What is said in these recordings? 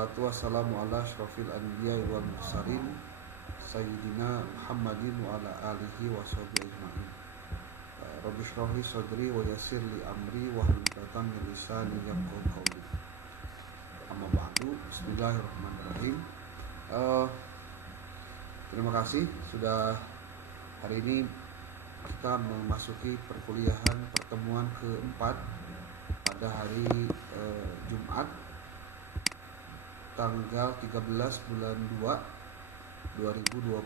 Wassalamu ala asyrafil anbiya wal mursalin Sayyidina Muhammadin wa ala alihi wa sahbihi ajma'in. Rabbi shrah li sadri wa yassir li amri wa hlul 'uqdatam min lisani yafqahu qawli. Amma ba'du. Bismillahirrahmanirrahim. Terima kasih sudah hari ini kita memasuki perkuliahan pertemuan keempat pada hari Jumat tanggal 13 bulan 2 2026.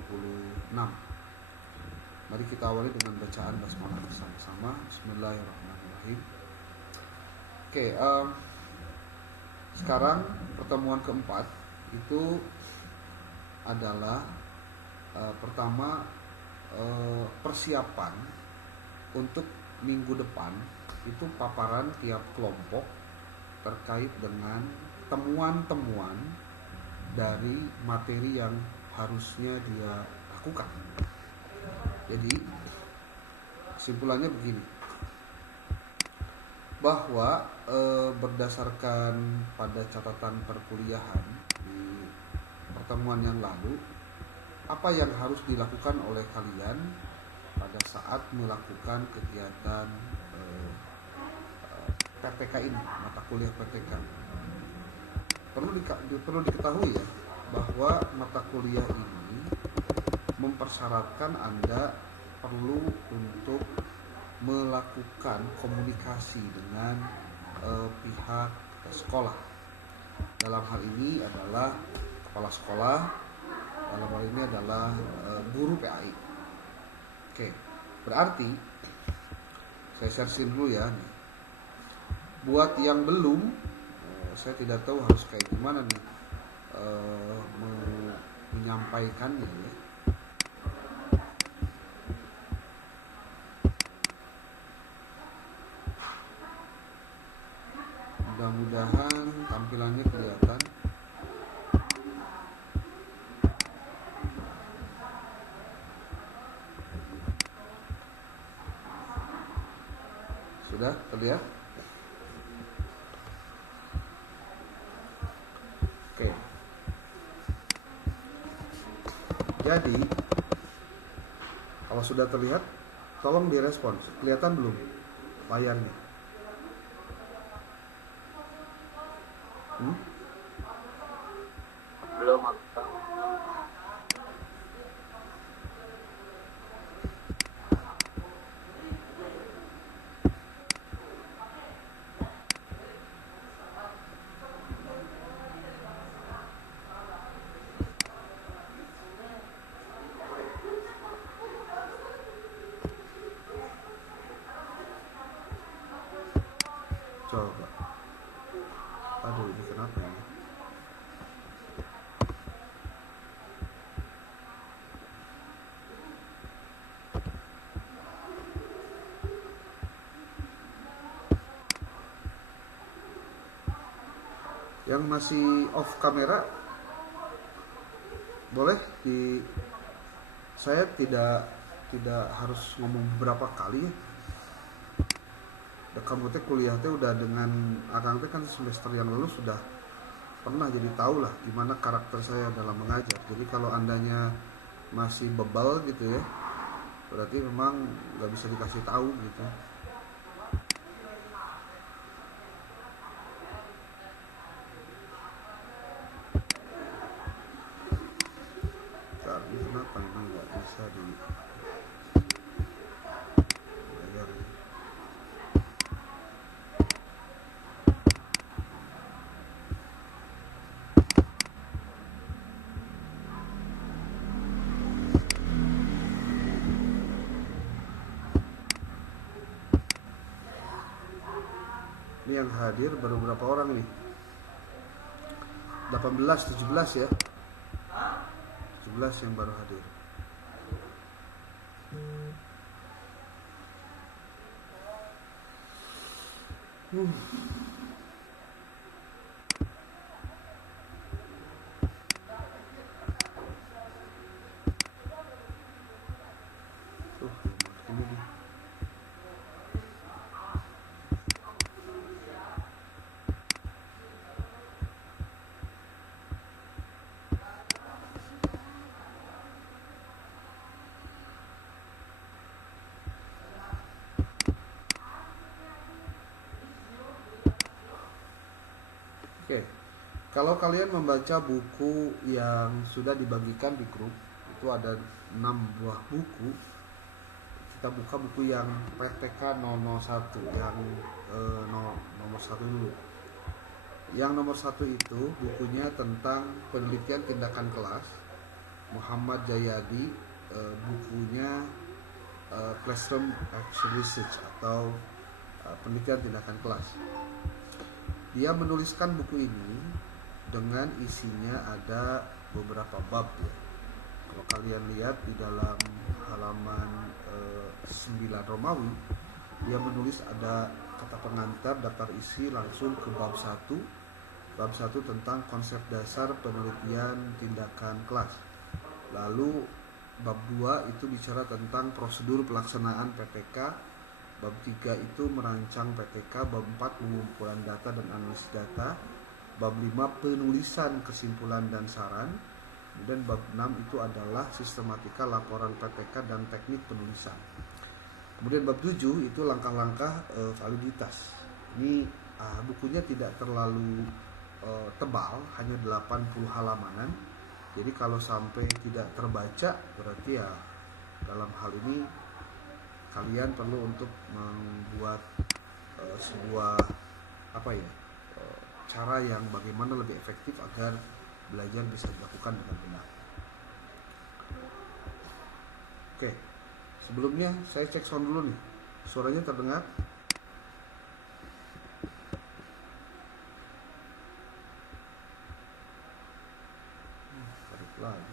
Mari kita awali dengan bacaan basmalah bersama-sama. Bismillahirrahmanirrahim. Oke, sekarang pertemuan keempat itu adalah pertama persiapan untuk minggu depan, itu paparan tiap kelompok terkait dengan temuan-temuan dari materi yang harusnya dia lakukan. Jadi kesimpulannya begini, bahwa berdasarkan pada catatan perkuliahan di pertemuan yang lalu, apa yang harus dilakukan oleh kalian pada saat melakukan kegiatan PTK ini, mata kuliah PTK. Perlu diketahui ya, bahwa mata kuliah ini mempersyaratkan Anda perlu untuk melakukan komunikasi dengan pihak sekolah. Dalam hal ini adalah kepala sekolah, dalam hal ini adalah guru PAI. Oke, berarti saya share dulu ya nih. Buat yang belum, saya tidak tahu harus kayak gimana nih menyampaikannya ya. Mudah-mudahan tampilannya kelihatan. Sudah terlihat? Oke. Jadi kalau sudah terlihat, tolong direspon. Kelihatan belum layarnya? Belum. Coba. Aduh, ini kenapa ya? Yang masih off kamera boleh di, saya tidak harus ngomong berapa kali ya. Kamu teh kuliah teh udah dengan akang teh kan semester yang lalu sudah pernah, jadi tahu lah gimana karakter saya dalam mengajar. Jadi kalau andanya masih bebal gitu ya, berarti memang nggak bisa dikasih tahu gitu. Ini kenapa ini nggak bisa di layar ini? Ini yang hadir baru berapa orang nih? 18, 17 ya. 17 yang baru hadir. Ini dia. Kalau kalian membaca buku yang sudah dibagikan di grup, itu ada 6 buah buku. Kita buka buku yang PTK 001, yang nomor 1 dulu. Yang nomor 1 itu bukunya tentang penelitian tindakan kelas, Muhammad Jayadi. Bukunya Classroom Action Research atau penelitian tindakan kelas. Dia menuliskan buku ini dengan isinya ada beberapa bab ya. Kalau kalian lihat di dalam halaman 9 Romawi, dia menulis ada kata pengantar, daftar isi, langsung ke bab 1. Bab 1 tentang konsep dasar penelitian tindakan kelas. Lalu bab 2 itu bicara tentang prosedur pelaksanaan PTK. Bab 3 itu merancang PTK. Bab 4 pengumpulan data dan analisis data. Bab 5 penulisan kesimpulan dan saran. Kemudian bab 6 itu adalah sistematika laporan PTK dan teknik penulisan. Kemudian bab 7 itu langkah-langkah validitas. Ini bukunya tidak terlalu tebal, hanya 80 halamanan. Jadi kalau sampai tidak terbaca, berarti ya dalam hal ini kalian perlu untuk membuat sebuah cara yang bagaimana lebih efektif agar belajar bisa dilakukan dengan benar. Oke, sebelumnya saya cek sound dulu nih. Suaranya terdengar? Tarik lagi.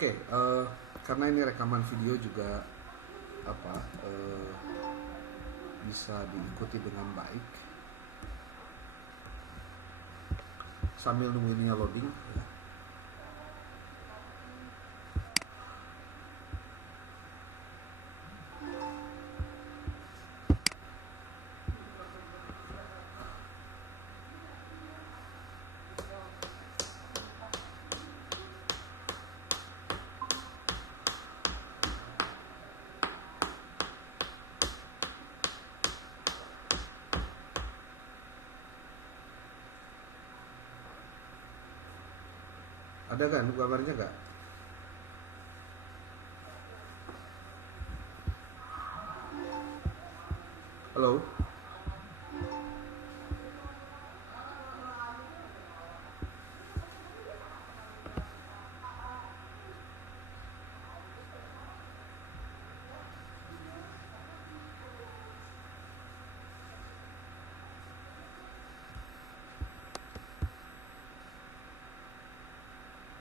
Oke, karena ini rekaman video juga bisa diikuti dengan baik sambil nungguinnya loading ya. Ada kan gambarnya gak? Halo?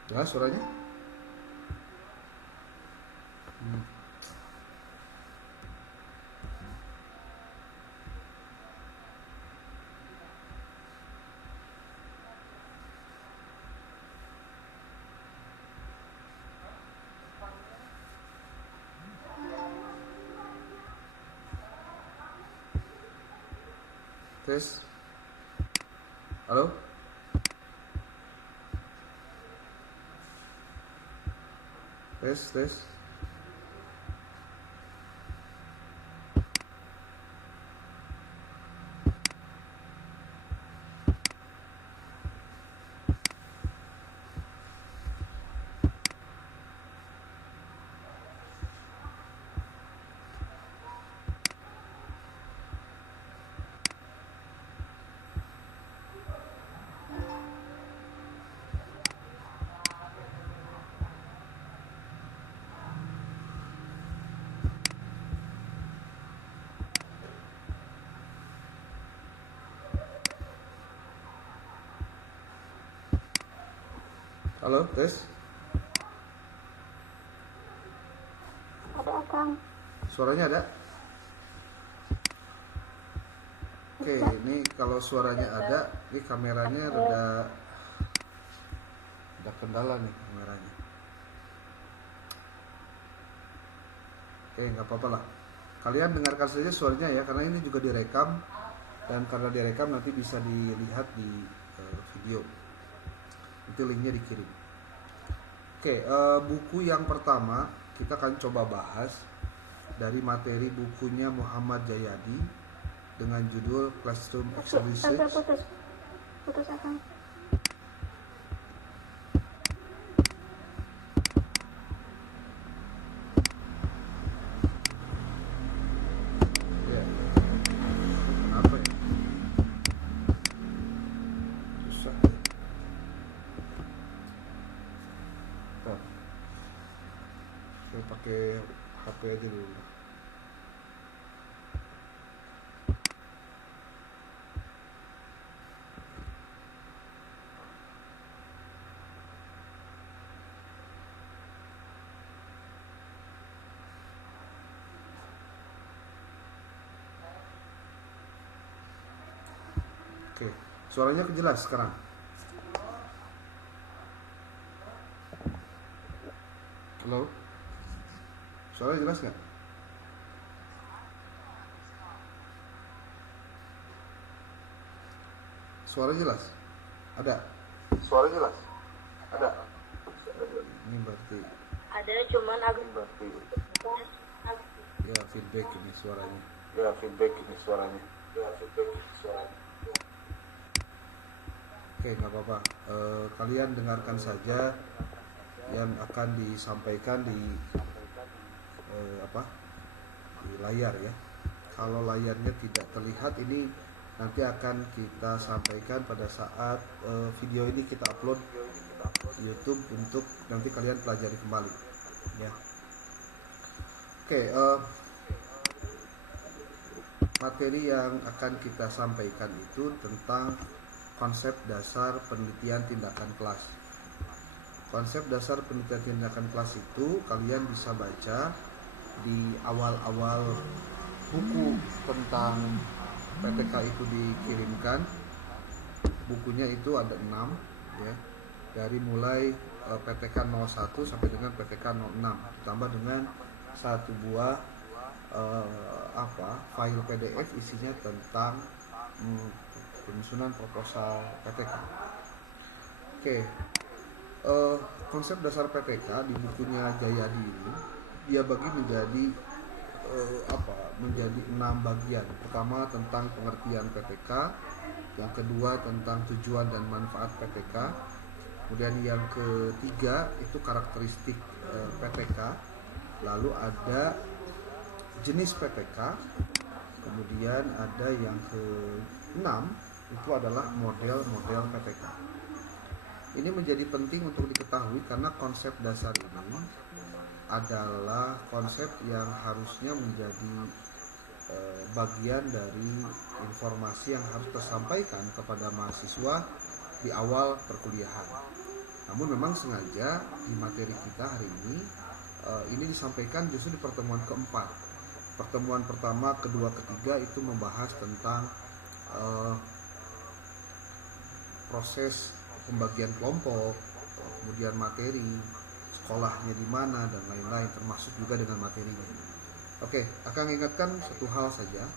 Jelas suaranya? Tes. Halo? Tes. Halo, tes. Ada Kang. Suaranya ada? Oke, ini kalau suaranya ada, ini kameranya rada Ada kendala nih kameranya. Oke, nggak apa-apa lah. Kalian dengarkan saja suaranya ya, karena ini juga direkam. Dan karena direkam nanti bisa dilihat di video. Nanti linknya dikirim. Oke, buku yang pertama kita akan coba bahas dari materi bukunya Muhammad Jayadi dengan judul Classroom Exercises. Putus akang. Ya, kenapa ya? Susah. Bentar. Saya pakai HP aja dulu. Oke, suaranya jelas sekarang. Halo, suaranya jelas nggak? Suara jelas? Ada? Suara jelas? Ada? Ini berarti Ada cuman agak ya feedback ini suaranya. Ya feedback ini suaranya. Oke, nggak apa-apa. Kalian dengarkan saja yang akan disampaikan di di layar ya. Kalau layarnya tidak terlihat, ini nanti akan kita sampaikan pada saat video ini kita upload di YouTube untuk nanti kalian pelajari kembali ya. Oke, materi yang akan kita sampaikan itu tentang konsep dasar penelitian tindakan kelas. Konsep dasar penelitian tindakan kelas itu kalian bisa baca di awal-awal buku tentang PTK itu dikirimkan. Bukunya itu ada 6 ya. Dari mulai PTK 01 sampai dengan PTK 06 ditambah dengan satu buah file PDF isinya tentang penyusunan proposal PTK. Oke, konsep dasar PTK di bukunya Jayadi ini dia bagi menjadi menjadi 6 bagian. Pertama tentang pengertian PTK, yang kedua tentang tujuan dan manfaat PTK, kemudian yang ketiga itu karakteristik PTK, lalu ada jenis PTK, kemudian ada yang ke-6 itu adalah model-model PTK. Ini menjadi penting untuk diketahui karena konsep dasar ini adalah konsep yang harusnya menjadi bagian dari informasi yang harus tersampaikan kepada mahasiswa di awal perkuliahan. Namun memang sengaja di materi kita hari ini disampaikan justru di pertemuan keempat. Pertemuan pertama, kedua, ketiga itu membahas tentang proses pembagian kelompok, kemudian materi, sekolahnya di mana dan lain-lain, termasuk juga dengan materinya. Oke, akan ingatkan satu hal saja.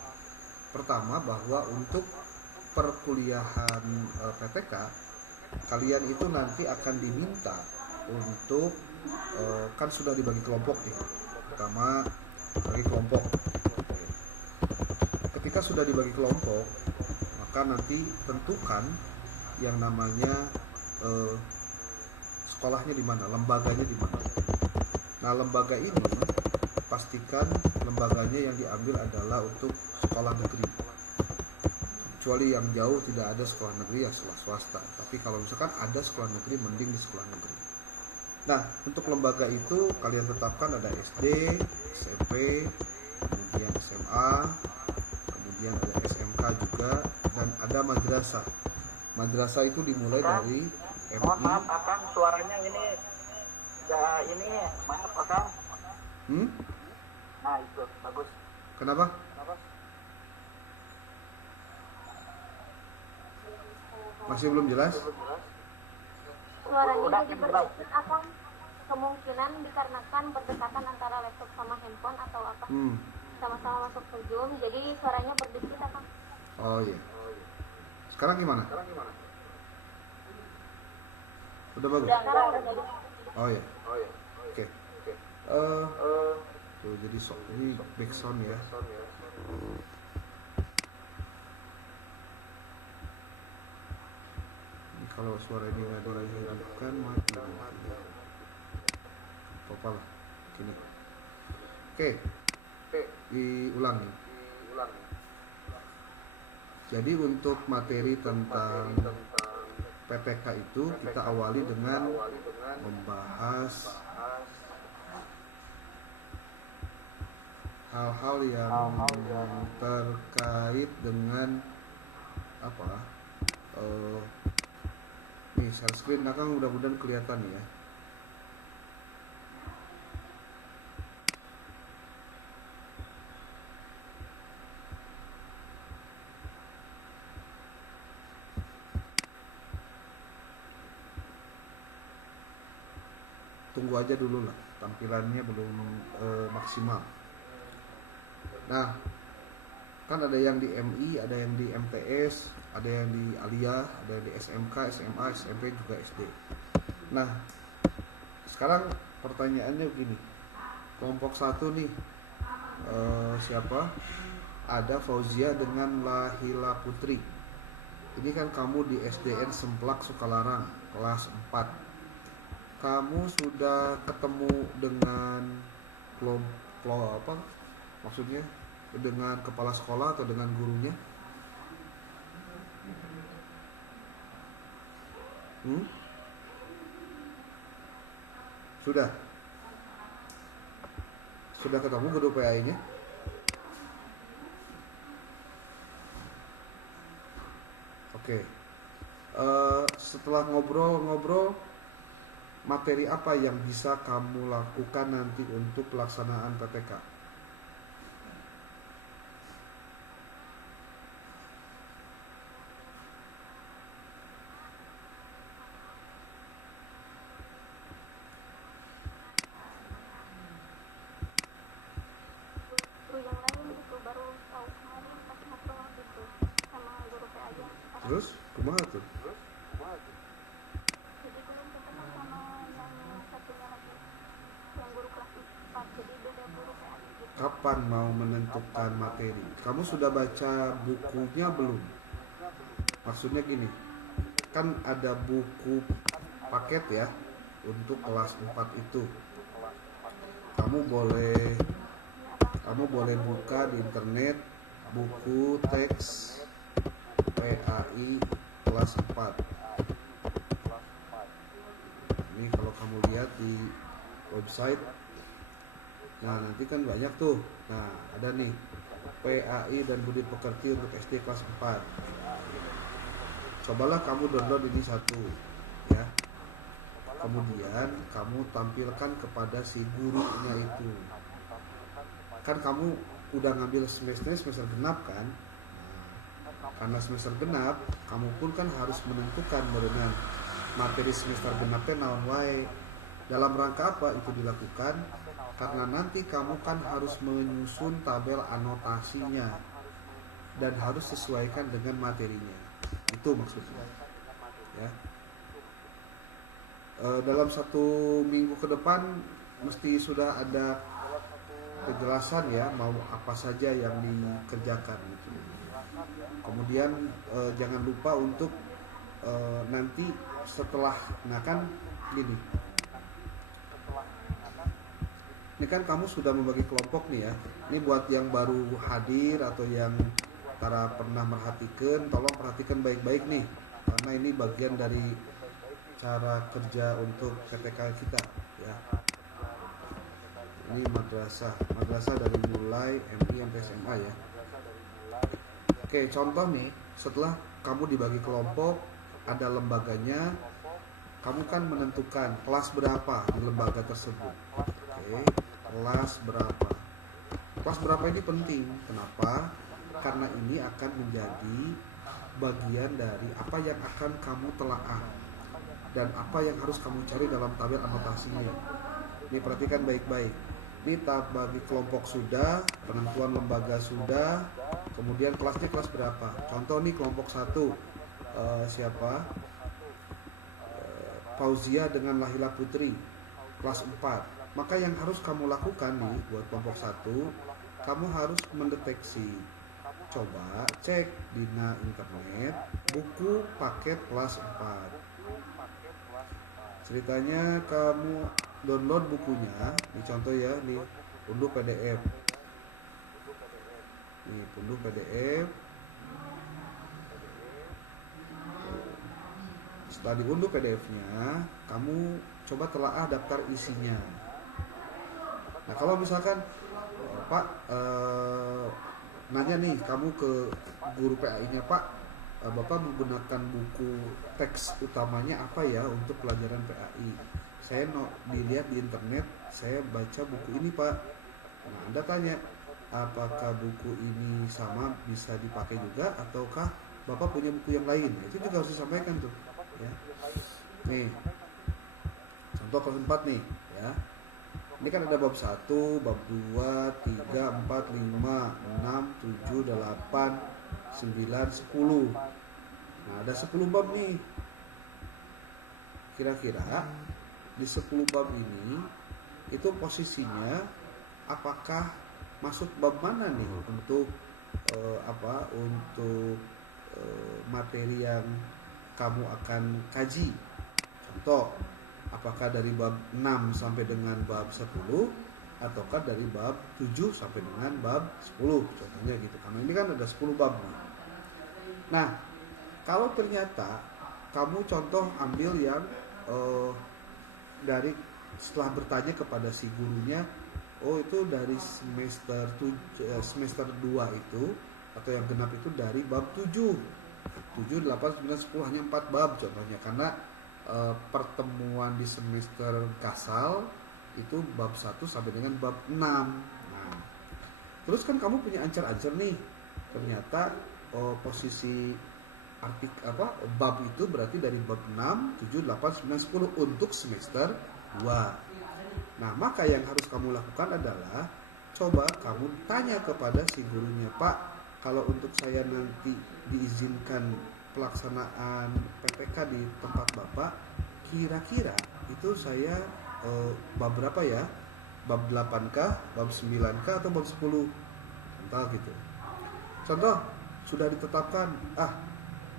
Pertama, bahwa untuk perkuliahan PTK kalian itu nanti akan diminta untuk kan sudah dibagi kelompok nih. Pertama bagi kelompok. Ketika sudah dibagi kelompok, maka nanti tentukan yang namanya sekolahnya di mana, lembaganya di mana. Nah, lembaga ini pastikan lembaganya yang diambil adalah untuk sekolah negeri. Kecuali yang jauh tidak ada sekolah negeri, ya sekolah swasta. Tapi kalau misalkan ada sekolah negeri, mending di sekolah negeri. Nah, untuk lembaga itu kalian tetapkan ada SD, SMP, kemudian SMA, kemudian ada SMK juga, dan ada madrasah. Madrasah itu dimulai dari MI. Mohon maaf Akang, suaranya ini maaf Akang. Nah itu bagus. Kenapa? Masih belum jelas? Suaranya Udah, jadi udah. berdekatan Akang. Kemungkinan dikarenakan berdekatan antara laptop sama handphone atau apa. Sama-sama masuk ke Zoom, jadi suaranya berdikit Akang. Oh iya. Sekarang gimana? Udah bagus? Sekarang udah jadi. Oh iya. Oke. Tuh, jadi ini background ya. Ini kalau suara ini nggak dihidupkan mati. Apa lah? Gini. Oke. Diulang nih. Jadi untuk materi tentang PPK itu kita awali dengan membahas hal-hal yang terkait dengan apa? Nih share screen, nah kan mudah-mudahan kelihatan ya. Tunggu aja dulu lah, tampilannya belum maksimal. Nah, kan ada yang di MI, ada yang di MTS, ada yang di Aliyah, ada yang di SMK, SMA, SMP, juga SD. Nah, sekarang pertanyaannya begini, kelompok 1 nih, siapa? Ada Fauzia dengan Lahila Putri. Ini kan kamu di SDN Semplak Sukalarang, kelas 4. Kamu sudah ketemu dengan kelompok apa? Maksudnya dengan kepala sekolah atau dengan gurunya? Sudah ketemu guru PAI-nya? Oke. Setelah ngobrol-ngobrol, materi apa yang bisa kamu lakukan nanti untuk pelaksanaan PPK? Guru yang lain itu baru tahu kemarin pas ngobrol gitu sama guru PA-nya. Terus kumaha tuh? Jadi belum ketemu sama yang satunya lagi, yang guru kelas 4, jadi beda guru PA gitu. Kapan mau menentukan materi? Kamu sudah baca bukunya belum? Maksudnya gini, kan ada buku paket ya untuk kelas 4 itu. Kamu boleh buka di internet buku teks PAI kelas 4. Ini kalau kamu lihat di website, nah nanti kan banyak tuh. Nah ada nih PAI dan Budi Pekerti untuk SD kelas 4. Cobalah kamu download ini satu ya. Kemudian kamu tampilkan kepada si gurunya itu. Kan kamu udah ngambil semester genap kan? Nah, karena semester genap, kamu pun kan harus menentukan dengan materi semester genapnya naon wae. Dalam rangka apa itu dilakukan? Karena nanti kamu kan harus menyusun tabel anotasinya dan harus sesuaikan dengan materinya. Itu maksudnya. Ya. Dalam 1 minggu ke depan mesti sudah ada penjelasan ya, mau apa saja yang dikerjakan gitu. Kemudian jangan lupa untuk nanti setelah, nah kan gini, ini kan kamu sudah membagi kelompok nih ya. Ini buat yang baru hadir atau yang pernah merhatikan, tolong perhatikan baik-baik nih, karena ini bagian dari cara kerja untuk PPK kita ya. Ini madrasah dari mulai MI sampai SMA ya. Oke, contoh nih, setelah kamu dibagi kelompok, ada lembaganya, kamu kan menentukan kelas berapa di lembaga tersebut. Oke, kelas berapa? Kelas berapa ini penting. Kenapa? Karena ini akan menjadi bagian dari apa yang akan kamu telaah. dan apa yang harus kamu cari dalam tabel anotasinya. Ini perhatikan baik-baik. Ini bagi kelompok sudah, penentuan lembaga sudah, kemudian kelasnya kelas berapa. Contoh nih kelompok 1 siapa? Fauzia dengan Lahila Putri, kelas 4. Maka yang harus kamu lakukan nih buat kelompok 1, kamu harus mendeteksi. Coba cek di internet buku paket kelas 4. Ceritanya kamu download bukunya, ini contoh ya, nih unduh PDF. Nih unduh PDF. Setelah diunduh PDF-nya, kamu coba telaah daftar isinya. Nah, kalau misalkan Pak nanya nih kamu ke guru PAI-nya, Pak, Bapak menggunakan buku teks utamanya apa ya untuk pelajaran PAI? Saya dilihat di internet, saya baca buku ini, Pak. Nah, Anda tanya, apakah buku ini sama bisa dipakai juga ataukah Bapak punya buku yang lain? Itu juga harus disampaikan tuh, ya. Nih, contoh kelas 4 nih, ya. Ini kan ada bab 1, bab 2, 3, 4, 5, 6, 7, 8, 9, 10. Nah, ada 10 bab nih. Kira-kira di 10 bab ini itu posisinya apakah masuk bab mana nih untuk materi yang kamu akan kaji. Contoh, apakah dari bab 6 sampai dengan bab 10 ataukah dari bab 7 sampai dengan bab 10, contohnya gitu. Karena ini kan ada 10 bab nih. Nah, kalau ternyata kamu contoh ambil yang dari setelah bertanya kepada si gurunya, oh itu dari semester 2 itu atau yang genap itu dari bab 7, 8, 9, 10 hanya 4 bab contohnya, karena pertemuan di semester Kasal itu bab 1 sampai dengan bab 6. Nah, terus kan kamu punya ancer-ancer nih. Ternyata posisi bab itu berarti dari bab 6, 7, 8, 9, 10 untuk semester 2. Nah, maka yang harus kamu lakukan adalah coba kamu tanya kepada si gurunya, Pak, kalau untuk saya nanti diizinkan pelaksanaan PPK di tempat Bapak, kira-kira itu saya bab berapa ya? Bab 8kah, bab 9kah, atau bab 10? Entah gitu. Contoh, sudah ditetapkan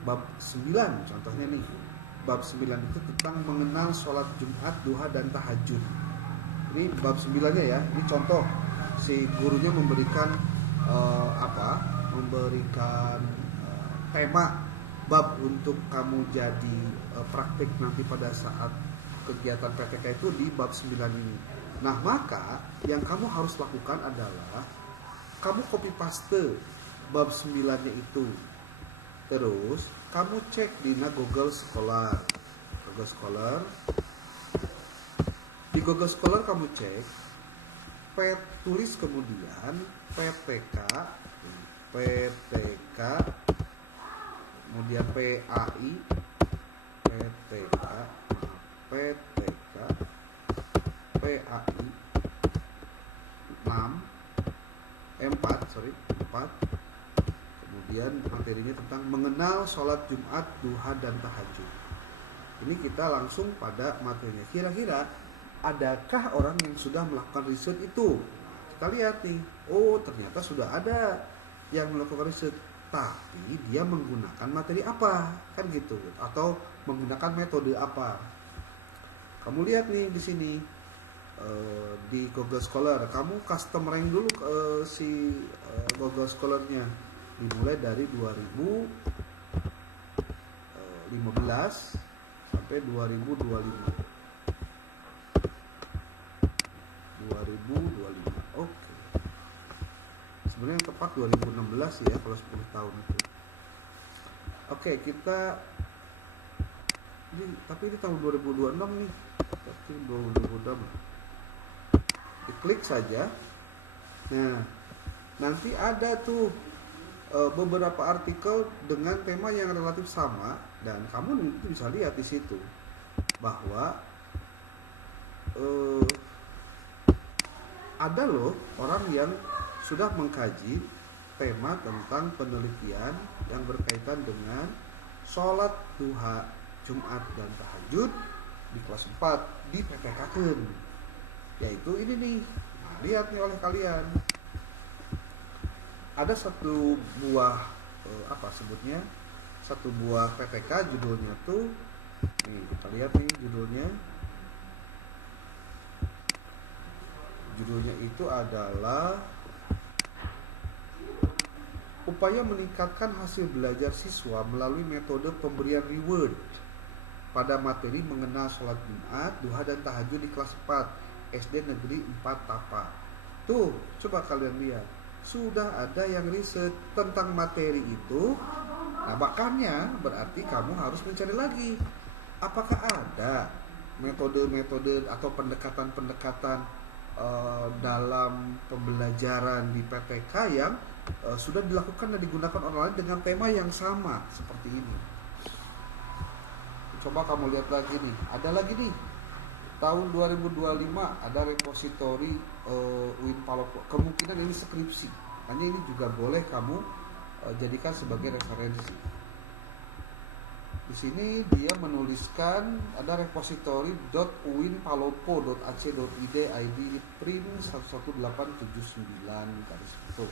bab 9 contohnya nih. Bab 9 itu tentang mengenal sholat Jumat, duha, dan tahajud. Ini bab 9-nya ya. Ini contoh si gurunya memberikan tema bab untuk kamu jadi praktik nanti pada saat kegiatan PPK itu di bab 9 ini. Nah, maka yang kamu harus lakukan adalah kamu copy paste bab 9-nya itu. Terus kamu cek di Google Scholar. Di Google Scholar kamu cek, tulis kemudian PTK, kemudian PAI, PAI 4, kemudian materinya tentang mengenal sholat Jumat, duha, dan tahajud. Ini kita langsung pada materinya. Kira-kira adakah orang yang sudah melakukan riset itu? Kita lihat nih, oh ternyata sudah ada yang melakukan riset, tapi dia menggunakan materi apa, kan gitu, atau menggunakan metode apa. Kamu lihat nih di sini di Google Scholar, kamu custom rank dulu Google Scholar-nya, dimulai dari 2015 sampai 2025. Oke. Sebenarnya yang tepat 2016 ya kalau 10 tahun itu. Oke, kita tapi ini tahun 2026 nih. Tapi 2026. Diklik saja. Nah, nanti ada tuh beberapa artikel dengan tema yang relatif sama dan kamu nanti bisa lihat di situ. bahwa ada loh orang yang sudah mengkaji tema tentang penelitian yang berkaitan dengan sholat duha, Jumat dan tahajud di kelas 4 di PTK-keun. Yaitu ini nih, nah, lihat nih oleh kalian. Ada satu buah satu buah PTK, judulnya tuh nih, kita lihat nih judulnya itu adalah upaya meningkatkan hasil belajar siswa melalui metode pemberian reward pada materi mengenal sholat Jumat, duha dan tahajud di kelas 4 SD Negeri 4 Tapa. Tuh, coba kalian lihat, sudah ada yang riset tentang materi itu. Nah, makanya berarti kamu harus mencari lagi, apakah ada metode-metode atau pendekatan-pendekatan dalam pembelajaran di PTK yang sudah dilakukan dan digunakan online dengan tema yang sama seperti ini. Coba kamu lihat lagi nih, ada lagi nih, tahun 2025 ada repositori UIN Palopo. Kemungkinan ini skripsi, hanya ini juga boleh kamu jadikan sebagai referensi. Di sini dia menuliskan ada repositori.uinpalopo.ac.id ID print 11879 garis itu.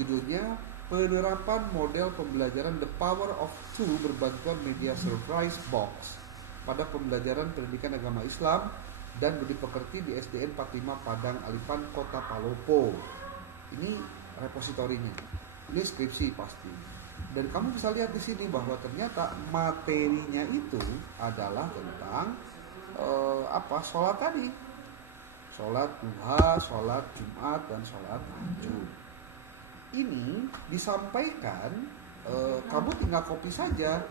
Judulnya penerapan model pembelajaran The Power of Two berbantuan media surprise box pada pembelajaran pendidikan agama Islam dan budi pekerti di SDN 45 Padang Alipan Kota Palopo. Ini repositorinya. Ini skripsi pasti. Dan kamu bisa lihat di sini bahwa ternyata materinya itu adalah tentang sholat tadi. Sholat duha, sholat Jumat dan sholat tahajud. Ini disampaikan, kamu tinggal copy saja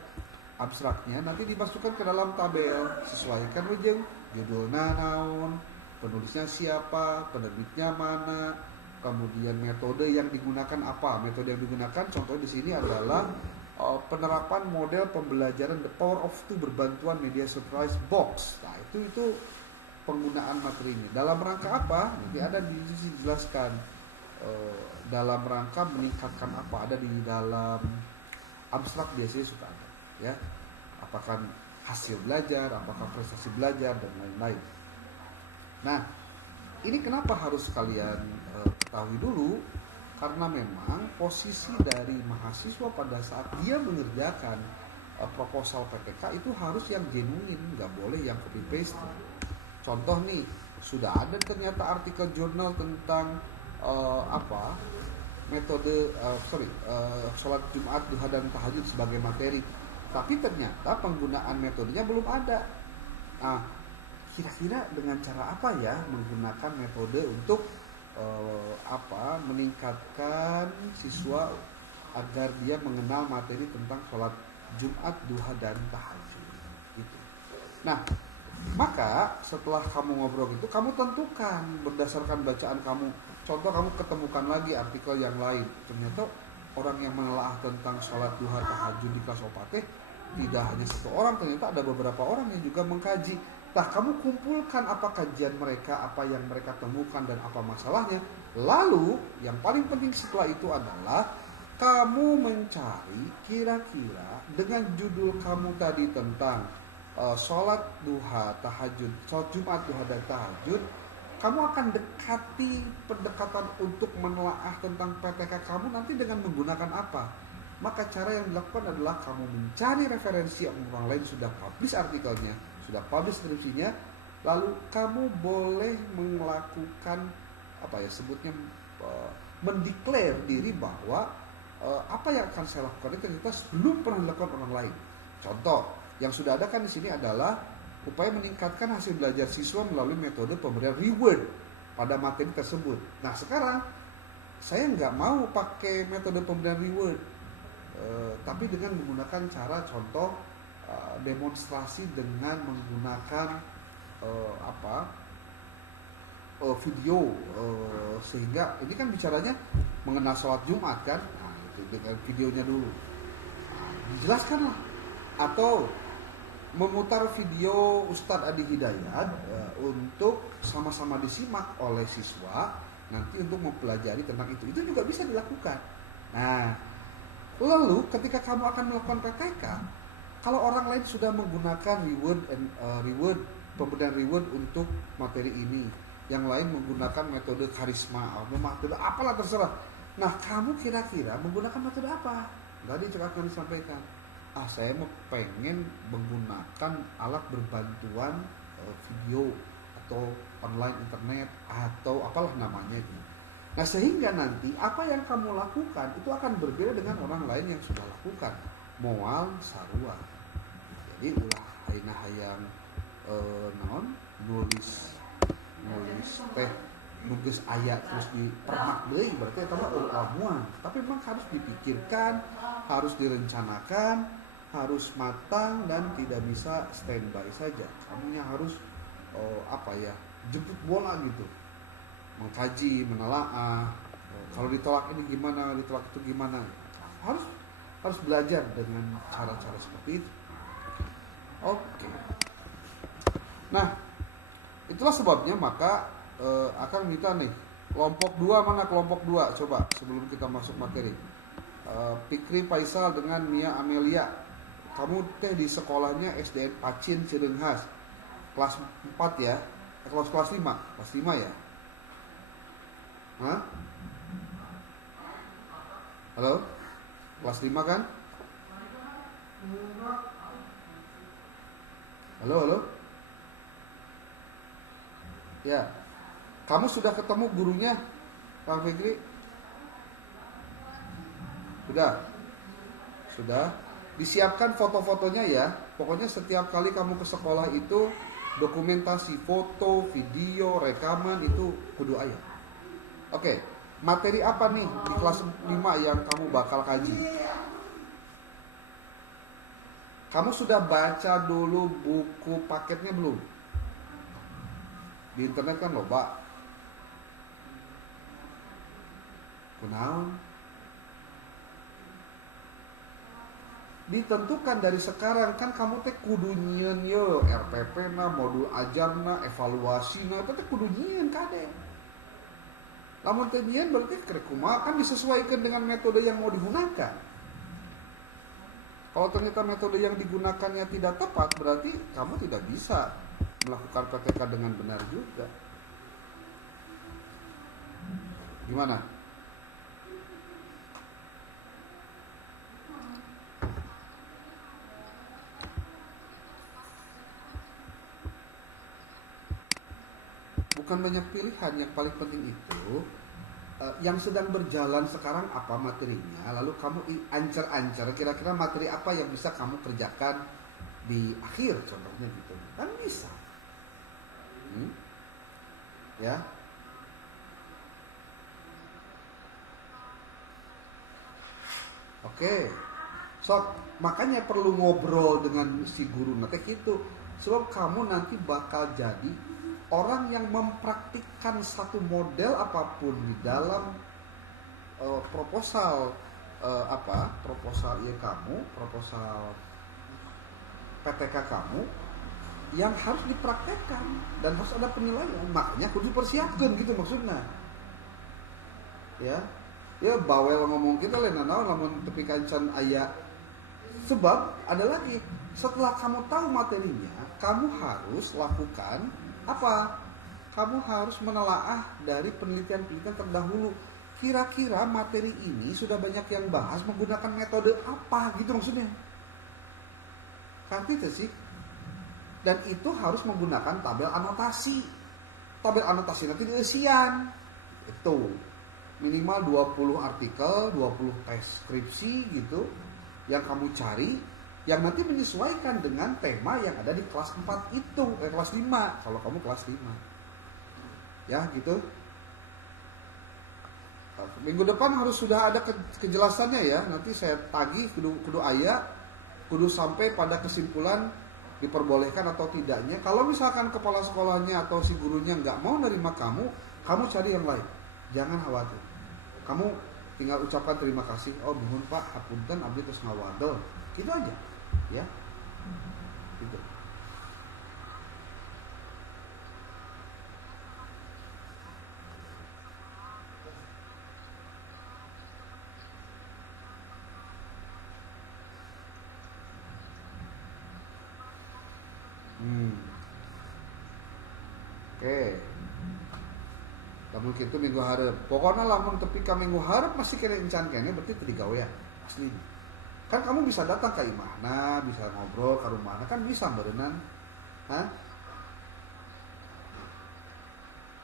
abstraknya, nanti dimasukkan ke dalam tabel, sesuaikan ujung judulnya naon, penulisnya siapa, penerbitnya mana, kemudian metode yang digunakan apa. Metode yang digunakan contoh di sini adalah penerapan model pembelajaran The Power of Two berbantuan media surprise box. Nah, itu penggunaan materinya. Dalam rangka apa? Nanti ada dijelaskan. Dalam rangka meningkatkan apa, ada di dalam abstrak biasanya suka ada, ya. Apakah hasil belajar, apakah prestasi belajar dan lain-lain. Nah, ini kenapa harus kalian ketahui dulu? Karena memang posisi dari mahasiswa pada saat dia mengerjakan proposal PTK itu harus yang genuine, nggak boleh yang copy paste. Contoh nih, sudah ada ternyata artikel jurnal tentang metode sholat Jumat, duha dan tahajud sebagai materi, tapi ternyata penggunaan metodenya belum ada. Nah, kira-kira dengan cara apa ya menggunakan metode untuk meningkatkan siswa agar dia mengenal materi tentang sholat Jumat, duha dan tahajud gitu. Nah, maka setelah kamu ngobrol itu, kamu tentukan berdasarkan bacaan kamu. Contoh, kamu ketemukan lagi artikel yang lain, ternyata orang yang menelaah tentang sholat duha tahajud di kelas Opateh tidak hanya satu orang, ternyata ada beberapa orang yang juga mengkaji. Nah, kamu kumpulkan apa kajian mereka, apa yang mereka temukan dan apa masalahnya. Lalu yang paling penting setelah itu adalah kamu mencari kira-kira dengan judul kamu tadi tentang sholat duha tahajud, sholat Jumat duha dan tahajud, kamu akan dekati pendekatan untuk menelaah tentang PTK kamu nanti dengan menggunakan apa. Maka cara yang dilakukan adalah kamu mencari referensi yang orang lain sudah publish artikelnya, sudah publish skripsinya, lalu kamu boleh melakukan mendeklar diri bahwa apa yang akan saya lakukan itu ternyata belum pernah dilakukan orang lain. Contoh yang sudah ada kan di sini adalah upaya meningkatkan hasil belajar siswa melalui metode pemberian reward pada materi tersebut. Nah, sekarang saya nggak mau pakai metode pemberian reward, tapi dengan menggunakan cara contoh demonstrasi dengan menggunakan video, sehingga ini kan bicaranya mengenal sholat Jumat kan. Nah, itu dengan videonya dulu, dijelaskanlah. Atau memutar video Ustadz Adi Hidayat untuk sama-sama disimak oleh siswa nanti untuk mempelajari tentang itu juga bisa dilakukan. Nah, lalu ketika kamu akan melakukan PPK, kalau orang lain sudah menggunakan reward, pemberian reward untuk materi ini, yang lain menggunakan metode karisma atau metode apalah terserah. Nah, kamu kira-kira menggunakan metode apa? Tadi akan disampaikan. Saya mau pengen menggunakan alat berbantuan video atau online internet atau apalah namanya itu. Nah, sehingga nanti apa yang kamu lakukan itu akan berbeda dengan orang lain yang sudah lakukan. Moal sarua. Jadi ulah haina hayang nulis teh nulis ayat terus dipermak deui berarti eta mah ilmuwan. Tapi memang harus dipikirkan, harus direncanakan, harus matang dan tidak bisa standby saja. Kamunya harus jemput bola gitu, mengkaji, menelaah. Kalau ditolak ini gimana, ditolak itu gimana. Harus belajar dengan cara-cara seperti itu. Oke. Nah, itulah sebabnya maka akan minta nih kelompok 2 mana kelompok 2 coba sebelum kita masuk materi. Fikri Faisal dengan Mia Amelia, kamu teh di sekolahnya SDN Pacin Cireunghas kelas 4 ya, kelas 5 ya. Hah? Halo? Kelas 5 kan? Halo? Ya. Kamu sudah ketemu gurunya, Kang Fikri? Sudah. Disiapkan foto-fotonya ya. Pokoknya setiap kali kamu ke sekolah itu dokumentasi foto, video, rekaman itu kudu aya. Oke. Materi apa nih di kelas 5 yang kamu bakal kaji? Kamu sudah baca dulu buku paketnya belum? Di internet kan loba. Kunaon? Ditentukan dari sekarang kan kamu teh kudu nyieun ye RPP na, modul ajarna, evaluasina, eta teh kudu nyieun kade. Lamun teu nyieun berarti krek kumaha kan disesuaikan dengan metode yang mau digunakan. Kalau ternyata metode yang digunakannya tidak tepat, berarti kamu tidak bisa melakukan PTK dengan benar juga. Gimana? Bukan banyak pilihan, yang paling penting itu yang sedang berjalan sekarang apa materinya, lalu kamu ancer-ancer kira-kira materi apa yang bisa kamu kerjakan di akhir, contohnya gitu kan bisa. Ya. Oke. So, makanya perlu ngobrol dengan si guru nanti gitu. Sebab kamu nanti bakal jadi orang yang mempraktikkan satu model apapun di dalam proposal proposal PTK kamu yang harus dipraktekkan dan harus ada penilaian. Makanya kudu persiapkan gitu maksudnya. Ya bawel ngomong kita lain naon lamun tepi kancan aya. Sebab ada lagi, setelah kamu tahu materinya, kamu harus lakukan apa? Kamu harus menelaah dari penelitian-penelitian terdahulu. Kira-kira materi ini sudah banyak yang bahas menggunakan metode apa gitu maksudnya. Kan itu sih. Dan itu harus menggunakan tabel anotasi. Tabel anotasi nanti diisian. Itu minimal 20 artikel, 20 teks skripsi gitu yang kamu cari, yang nanti menyesuaikan dengan tema yang ada di kelas 4 itu, kelas 5 kalau kamu kelas 5. Ya gitu. Minggu depan harus sudah ada kejelasannya ya. Nanti saya tagih kudu aya, kudu sampai pada kesimpulan diperbolehkan atau tidaknya. Kalau misalkan kepala sekolahnya atau si gurunya nggak mau nerima kamu cari yang lain. Jangan khawatir. Kamu tinggal ucapkan terima kasih. Oh, nuhun Pak, hapunten abdi tos ngawadol. Gitu aja. Ya. gitu. Oke. Kamu gitu minggu harap. Pokoknya lamun tepi ka minggu harap masih kena encan kene berarti teu digawe ya. Asli. Kan kamu bisa datang ke imahna, bisa ngobrol ke rumahna, kan bisa berenang. Hah?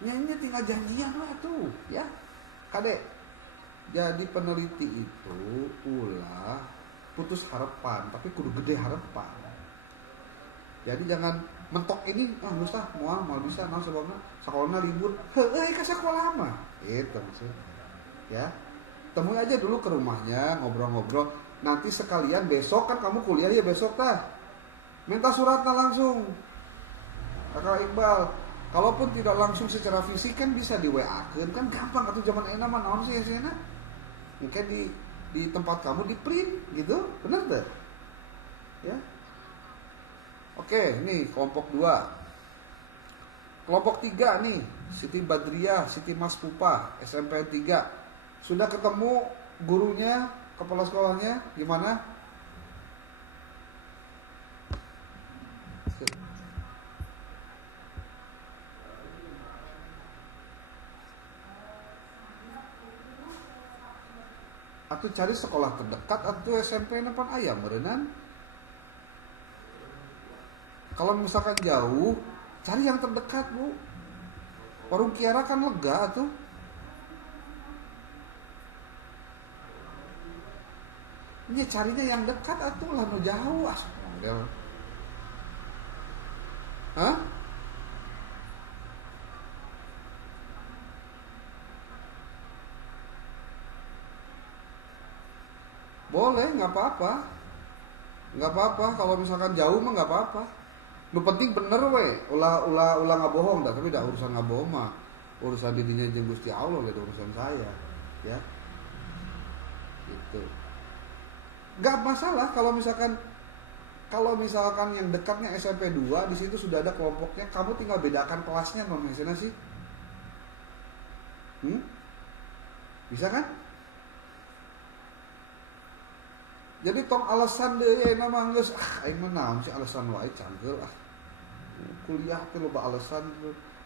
Nyanyi tinggal janjian lah tuh, ya. Kade. Jadi peneliti itu ulah putus harapan, tapi kudu gede harapan. Jadi jangan mentok ini, bisa, mau bisa, nah sebabnya sekolahnya libur, ke sekolah mah, itu maksudnya, ya, temui aja dulu ke rumahnya, ngobrol-ngobrol, nanti sekalian besok kan kamu kuliah ya besok minta suratnya langsung, Kakak Iqbal, kalaupun tidak langsung secara fisik kan bisa di WA-keun, kan gampang, atau zaman enak mah naon sih ya mungkin di tempat kamu di print gitu, bener deh, ya. Oke, nih kelompok 2. Kelompok 3 nih, Siti Badriah, Siti Mas Pupa, SMP 3. Sudah ketemu gurunya, kepala sekolahnya, gimana? Atau cari sekolah terdekat atau SMP depan ayam berenang. Kalau misalkan jauh, cari yang terdekat, Bu. Warung Kiara kan lega tuh. Ini carinya yang dekat atuh lah, nu jauh model. Hah? Boleh, nggak apa-apa. Nggak apa-apa, kalau misalkan jauh mah nggak apa-apa. Nu penting bener we, ulah nggak bohong dah, tapi dah urusan nggak bohong mah urusan dirinya jeung Gusti Allah, gitu urusan saya, ya. Gitu. Nggak masalah kalau misalkan yang dekatnya SMP 2 di situ sudah ada kelompoknya, kamu tinggal bedakan kelasnya non sih. Bisa kan? Jadi tong alasan deh memang geus aing mah naon sih alasan wae canggel kuliah teh loba alasan,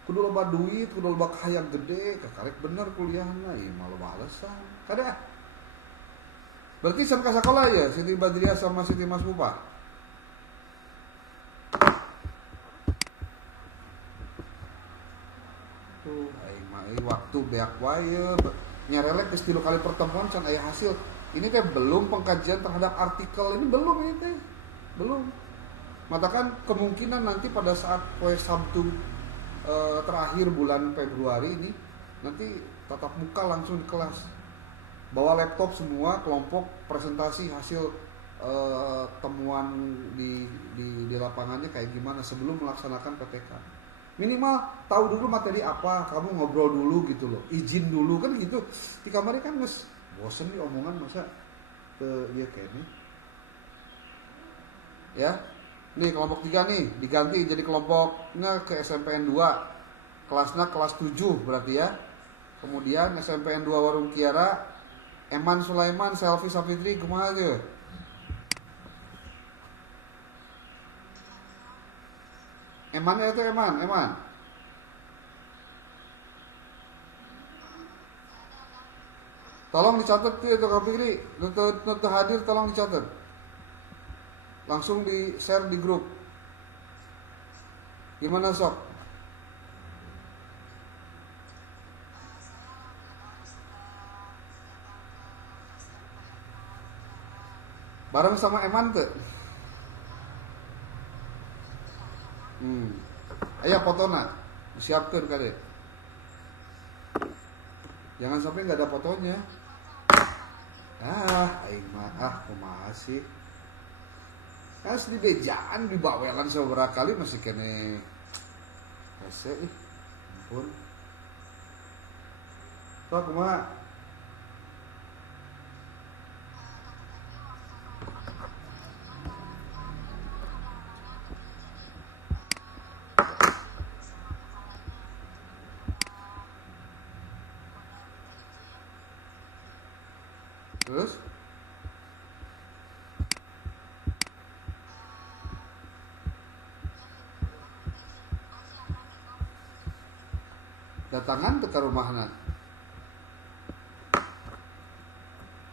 kudu loba duit, kudu loba hayang gede, kakarek bener kuliahna, ieu mah loba alasan. Kada. Berarti sampai ka sekolah ya Siti Badriah sama Siti Mas Pupa. Tuh, aing mah waktu beak wae nyarelek geus 3 kali pertemuan can aya hasil. Ini teh belum pengkajian terhadap artikel, ini belum ini teh. Belum. Matakan kemungkinan nanti pada saat poe Sabtu terakhir bulan Februari ini nanti tatap muka langsung di kelas. Bawa laptop semua kelompok presentasi hasil temuan di lapangannya kayak gimana sebelum melaksanakan PTK. Minimal tahu dulu materi apa, kamu ngobrol dulu gitu loh. Izin dulu kan gitu. Di kamarnya kan geus bosen nih omongan masa ke iya kayaknya. Ya. Nih kelompok 3 nih diganti jadi kelompoknya ke SMPN 2. Kelasnya kelas 7 berarti ya. Kemudian SMPN 2 Warung Kiara, Eman Sulaiman, Selvi Safitri kumaha aja. Eman itu Eman. Tolong dicatat tuh itu Kak Fikri, nutu hadir tolong dicatat. Langsung di share di grup. Gimana sok? Bareng sama Eman tuh. Ayo fotona, siapkan kali. Jangan sampai nggak ada fotonya. Aing mah kumaha sih. Asli bejaan dibawelan seberapa kali masih kene hese ampun. Sok kumaha? Terus datangan ke rumahna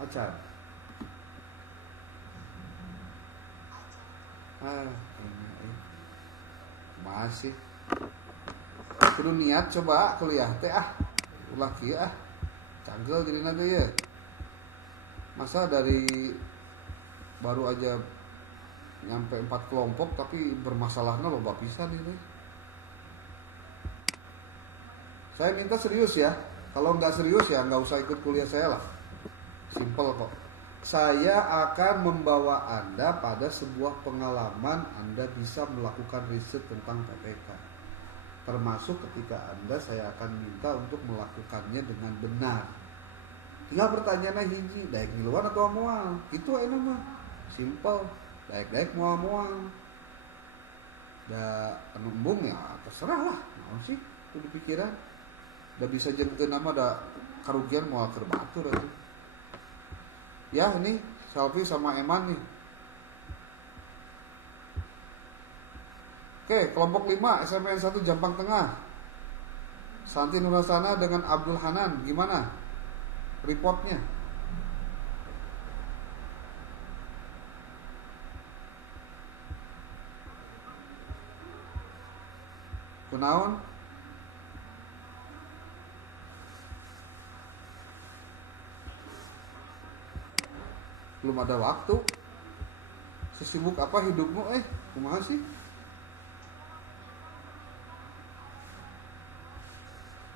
acan masih kudu niat coba kuliah teh ulah kieu canggel jadi nanti ya masa dari baru aja nyampe 4 kelompok tapi bermasalahnya loba pisan ini. Saya minta serius ya. Kalau nggak serius ya nggak usah ikut kuliah saya lah. Simple kok. Saya akan membawa Anda pada sebuah pengalaman Anda bisa melakukan riset tentang PPK. Termasuk ketika Anda saya akan minta untuk melakukannya dengan benar. Tinggal pertanyaannya hiji, daek ngiluan atau moal? Itu enak mah. Simple. Daek moal-moal. Da embung ya terserah lah. Naon sih kudu pikiran. Da bisa jengkeun nama da karugian moal keur batur atuh. Ya ini Selfie sama Eman nih. Oke, kelompok 5 SMPN 1 Jampang Tengah. Santi Nurasana dengan Abdul Hanan, gimana reportnya? Kunaon? Belum ada waktu. Sesibuk apa hidupmu kumaha sih?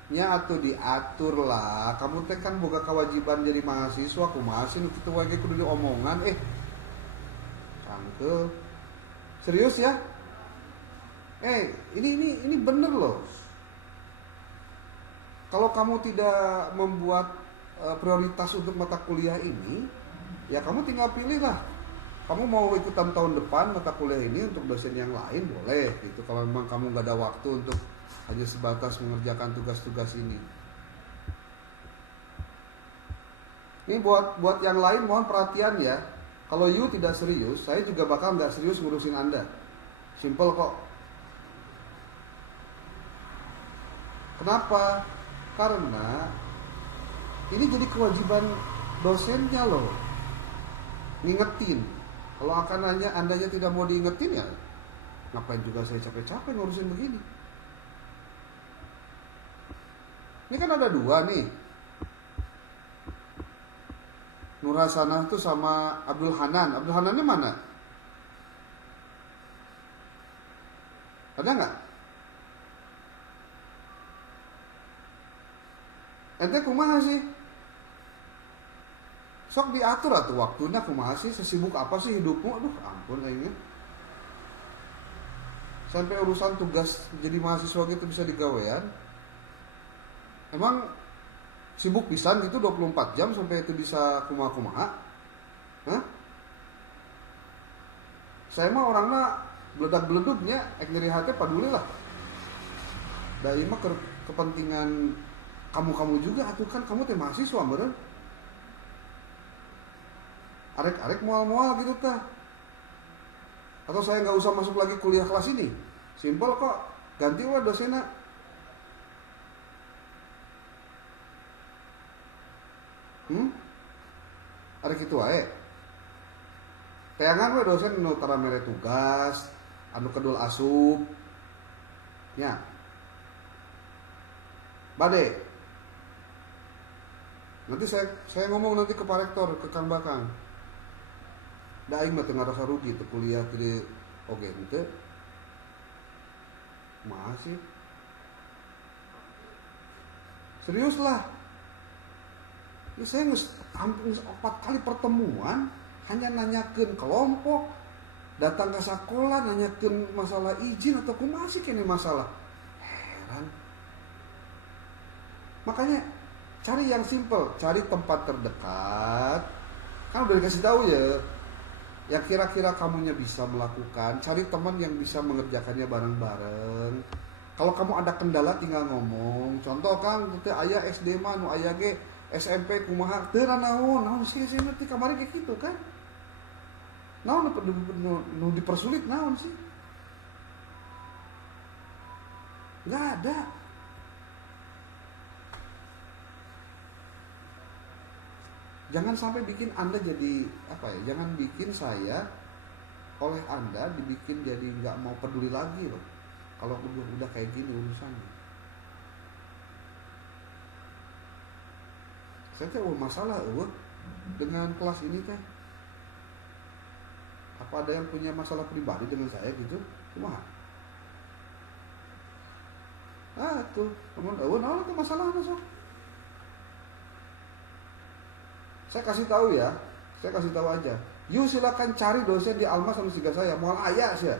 Ya atuh diatur lah. Kamu teh kan boga kewajiban jadi mahasiswa, kumaha sih nu kitu wae kudu diomongan cangkel. Serius ya? Ini bener loh. Kalau kamu tidak membuat prioritas untuk mata kuliah ini, ya kamu tinggal pilih lah. Kamu mau ikutan tahun depan mata kuliah ini untuk dosen yang lain boleh gitu. Kalau memang kamu gak ada waktu untuk hanya sebatas mengerjakan tugas-tugas ini. Ini buat yang lain mohon perhatian ya. Kalau you tidak serius, saya juga bakal gak serius ngurusin Anda. Simple kok. Kenapa? Karena ini jadi kewajiban dosennya loh. Ngingetin. Kalau akan nanya Andanya tidak mau diingetin ya ngapain juga saya capek-capek ngurusin begini. Ini kan ada 2 nih. Nurasana tuh sama Abdul Hanan. Abdul Hanannya mana? Ada nggak? Ente kumaha sih? Sok diatur atuh waktunya kumaha sih? Sesibuk apa sih hidupmu? Aduh ampun kayaknya. Sampai urusan tugas jadi mahasiswa gitu bisa digawean. Emang sibuk pisan gitu 24 jam sampai itu bisa kumaha-kumaha? Hah? Saya mah orangnya beledak-beleduknya nyeri hati paduli lah. Da ieu mah kepentingan kamu juga atuh kan kamu teh mahasiswa meureun. Arek-arek moal-moal gitu tah. Atau saya nggak usah masuk lagi kuliah kelas ini. Simpel kok. Ganti we dosenna. Arek kitu wae. Teangan we dosen nu tara mere tugas, anu kedul asup. Ya. Bade. Nanti saya ngomong nanti ke Pak Rektor, ke Kang Bakang. Da aing mah teu ngarasa rugi teu kuliah teu oge henteu. Masih. Serius lah. Ya saya hampir 4 kali pertemuan hanya nanyakeun kelompok, datang ke sekolah nanyakeun masalah izin atau kumaha sih kene masalah. Heran. Makanya cari yang simple, cari tempat terdekat. Kan udah dikasih tahu ya. Yang kira-kira kamunya bisa melakukan, cari teman yang bisa mengerjakannya bareng-bareng. Kalau kamu ada kendala tinggal ngomong. Contoh Kang, teh aya SD mah nu aya ge SMP kumaha teu naon sih nanti kamari kayak gitu kan. Naon nu dipersulit naon sih? Enggak ada. Jangan sampai bikin Anda jadi apa ya? Jangan bikin saya oleh Anda dibikin jadi nggak mau peduli lagi loh. Kalau udah kayak gini urusannya. Saya teh masalah dengan kelas ini teh. Apa ada yang punya masalah pribadi dengan saya gitu? Kumaha? Tuh, teman naon itu masalahnya sok. Saya kasih tahu aja. You silakan cari dosen di Almas sama siga saya, moal aya sih.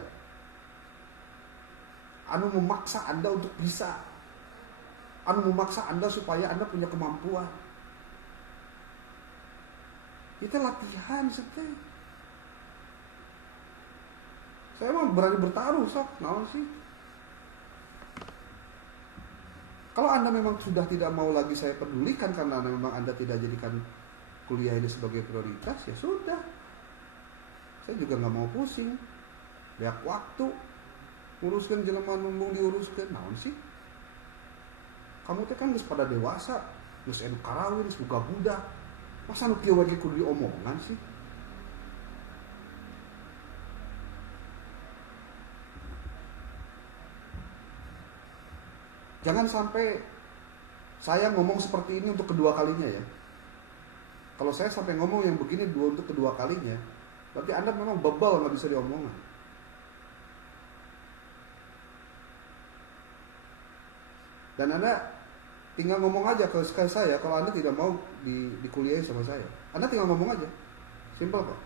Anu memaksa Anda untuk bisa. Anu memaksa Anda supaya Anda punya kemampuan. Kita latihan seteh. Saya emang berani bertaruh sok, naon sih? Kalau Anda memang sudah tidak mau lagi saya pedulikan karena memang Anda tidak jadikan kuliah ini sebagai prioritas, ya sudah. Saya juga nggak mau pusing. Banyak waktu nguruskan jelema numbung diuruskan, naon sih? Kamu teh kan geus pada dewasa, geus anu karawin, geus boga budak. Masa nu kieu we kudu diomongan sih? Jangan sampai saya ngomong seperti ini untuk kedua kalinya ya. Kalau saya sampai ngomong yang begini untuk kedua kalinya, berarti Anda memang bebal, nggak bisa diomongin. Dan Anda tinggal ngomong aja ke saya kalau Anda tidak mau dikuliahin sama saya. Anda tinggal ngomong aja. Simpel kok.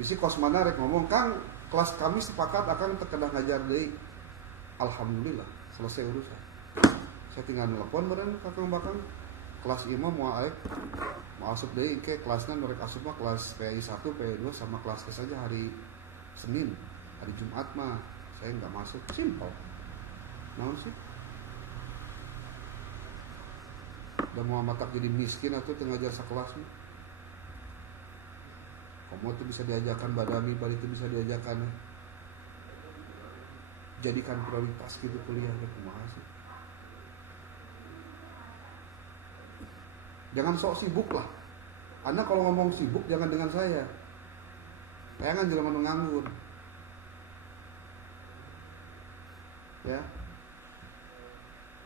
Bisi kosmana rek ngomong, Kang, kelas kami sepakat akan terkena ngajar deui. Alhamdulillah, selesai urusan. Saya tinggal nelpon meureun kakang bakang. Kelas imam mau aek mau asup deui ke kelasna mereka asup mah kelas PI 1, PI 2 sama kelas ke saja hari Senin. Hari Jumat mah saya enggak masuk. Simpel. Naon sih? Udah mau matak jadi miskin atau teu ngajar sakelas mah. Komo tuh bisa diajakan badami, bari itu bisa diajakan jadikan prioritas gitu kuliah kumaha sih. Jangan sok sibuk lah. Anda kalau ngomong sibuk jangan dengan saya. Jangan jelema nu nganggur. Ya.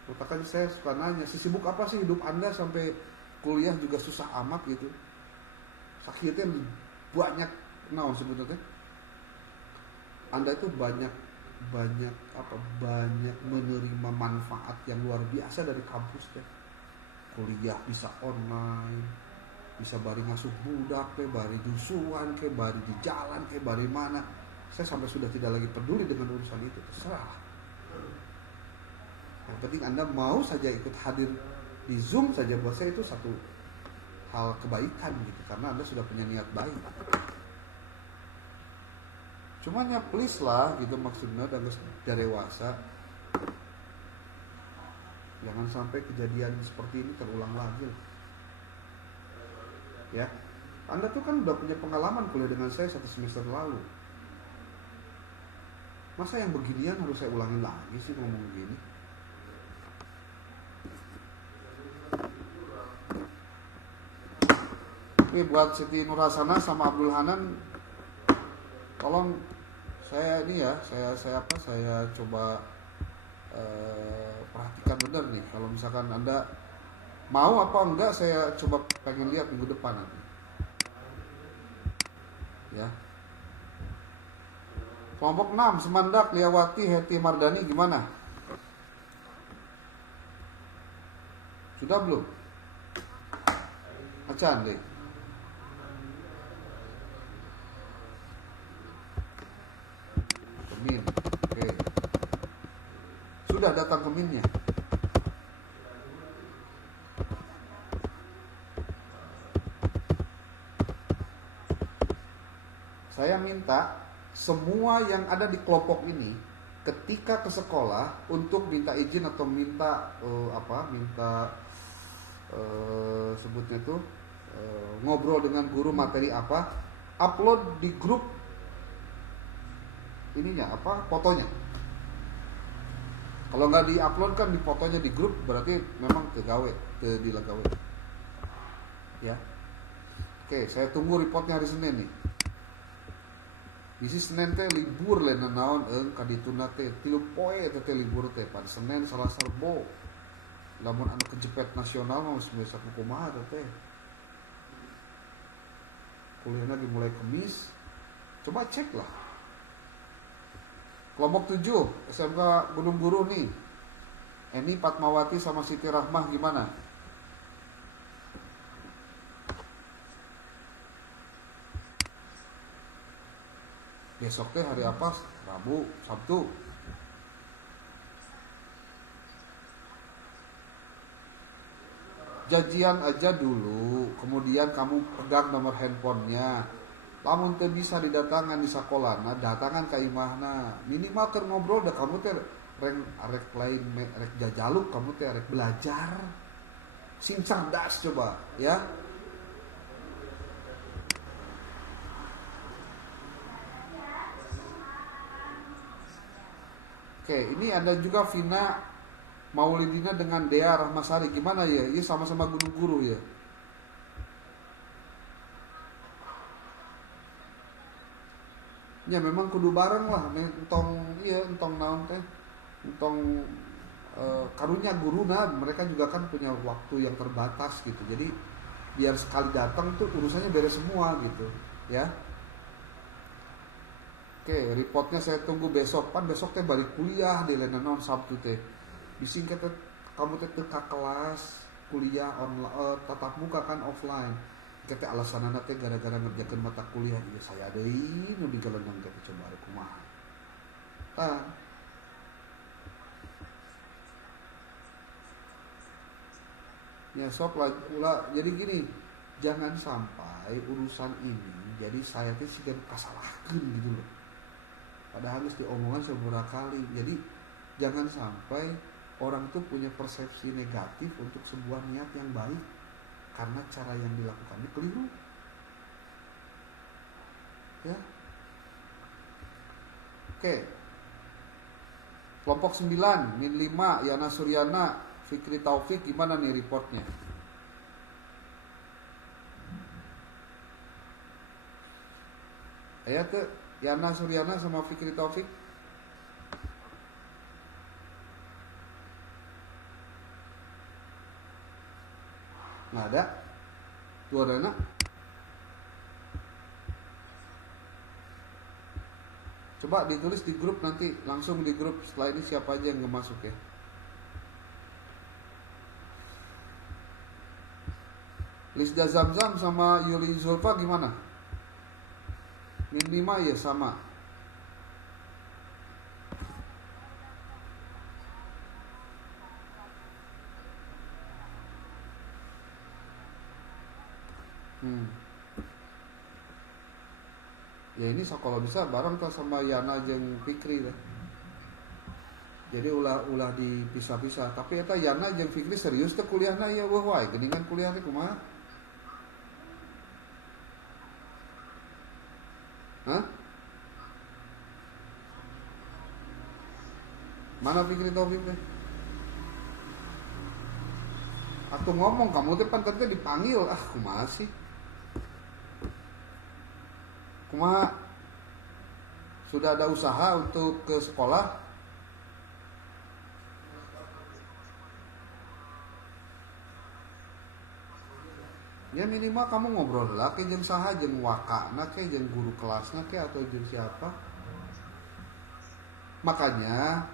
Makanya saya suka nanya, sibuk apa sih hidup Anda sampai kuliah juga susah amat gitu. Sakitnya banyak naon sebetulnya. Anda itu banyak menerima manfaat yang luar biasa dari kampus teh. Kuliah bisa online, bisa bari ngasuh budak, bari dusuan, bari di jalan, bari mana. Saya sampai sudah tidak lagi peduli dengan urusan itu, terserah. Yang penting Anda mau saja ikut hadir di Zoom saja, buat saya itu satu hal kebaikan gitu, karena Anda sudah punya niat baik. Cuman ya please lah gitu, maksudnya dan dewasa. Jangan sampai kejadian seperti ini terulang lagi. Ya, Anda tuh kan udah punya pengalaman kuliah dengan saya 1 semester lalu. Masa yang beginian harus saya ulangin lagi sih ngomong begini? Ini buat Siti Nurhasana sama Abdul Hanan, tolong saya ini ya, saya coba perhatikan benar nih. Kalau misalkan Anda mau apa enggak, saya coba pengen lihat minggu depan nanti. Ya. Kelompok 6, Semandak, Liawati, Heti Mardani gimana? Sudah belum? Acan deh. Kemin. Oke. Sudah datang keminnya. Saya minta semua yang ada di kelompok ini ketika ke sekolah untuk minta izin atau minta sebutnya tuh ngobrol dengan guru materi apa, upload di grup ininya apa fotonya. Kalau nggak di-upload kan di fotonya di grup, berarti memang kegawe, dilagawe. Ya. Oke, saya tunggu reportnya hari Senin nih. Bisi Senin teh libur lain naon kadituna teh 3 poe teh libur teh pada Senin Selasa Rebo. Lamun anu kejepit nasional mah semester kumaha teh. Kuliahnya dimulai Kamis. Coba cek lah. Kelompok 7 SMK Gunung Guru nih. Eni Fatmawati sama Siti Rahmah gimana? Besok teh hari apa? Rabu, Sabtu. Janjian aja dulu, kemudian kamu pegang nomor handphonenya. Lamun teu bisa didatangan di sakolana, datangan ka imahna. Minimal keur ngobrol da kamu teh rek lain rek jajaluk, kamu teh rek belajar. Sing cerdas coba, ya. Oke, ini ada juga Vina Maulidina dengan Dea Rahmasari. Gimana ya? Ini sama-sama Gunung Guru ya. Ya memang kudu bareng lah, entong naon teh, entong karunya guruna, mereka juga kan punya waktu yang terbatas gitu. Jadi biar sekali datang tuh urusannya beres semua gitu, ya. Oke, reportnya saya tunggu besok. Pan besok teh balik kuliah di Lenanon Sabtu teh. Disingkat kamu teh teu ka kelas, kuliah online, tatap muka kan offline. Kita alasanana teh gara-gara ngerjakeun mata kuliah ieu saya deui nu digelenang teh coba ari kumaha. Ya sok lah ulah. Jadi gini, jangan sampai urusan ini jadi saya teh siga kasalahkeun gitu loh. Padahal harus diomongan seberapa kali. Jadi jangan sampai orang tuh punya persepsi negatif untuk sebuah niat yang baik karena cara yang dilakukannya keliru. Ya. Oke. Kelompok 9, min 5, Yana Suryana, Fikri Taufik, gimana nih reportnya? Ya tuh, Yana Suryana sama Fikri Taufik. Nggak ada. Tuh ada nak. Coba ditulis di grup nanti, langsung di grup setelah ini siapa aja yang nggak masuk ya. Lisda Zamzam sama Yuli Zulfa gimana? Min 5 ya sama. Ya ini kalau bisa bareng tuh sama Yana jeung Fikri lah. Jadi ulah dipisah-pisah. Tapi eta Yana jeung Fikri serius teh kuliahna ya weuh wae geuningan kuliah teh kumaha? Hah? Mana Fikri Taufik teh? Aku ngomong kamu teh pan teh dipanggil, kumaha sih? Kumaha? Sudah ada usaha untuk ke sekolah? Ya minimal kamu ngobrol lah ke jeung saha jeung wakana ke jeung guru kelasna ke atau jeung siapa. Makanya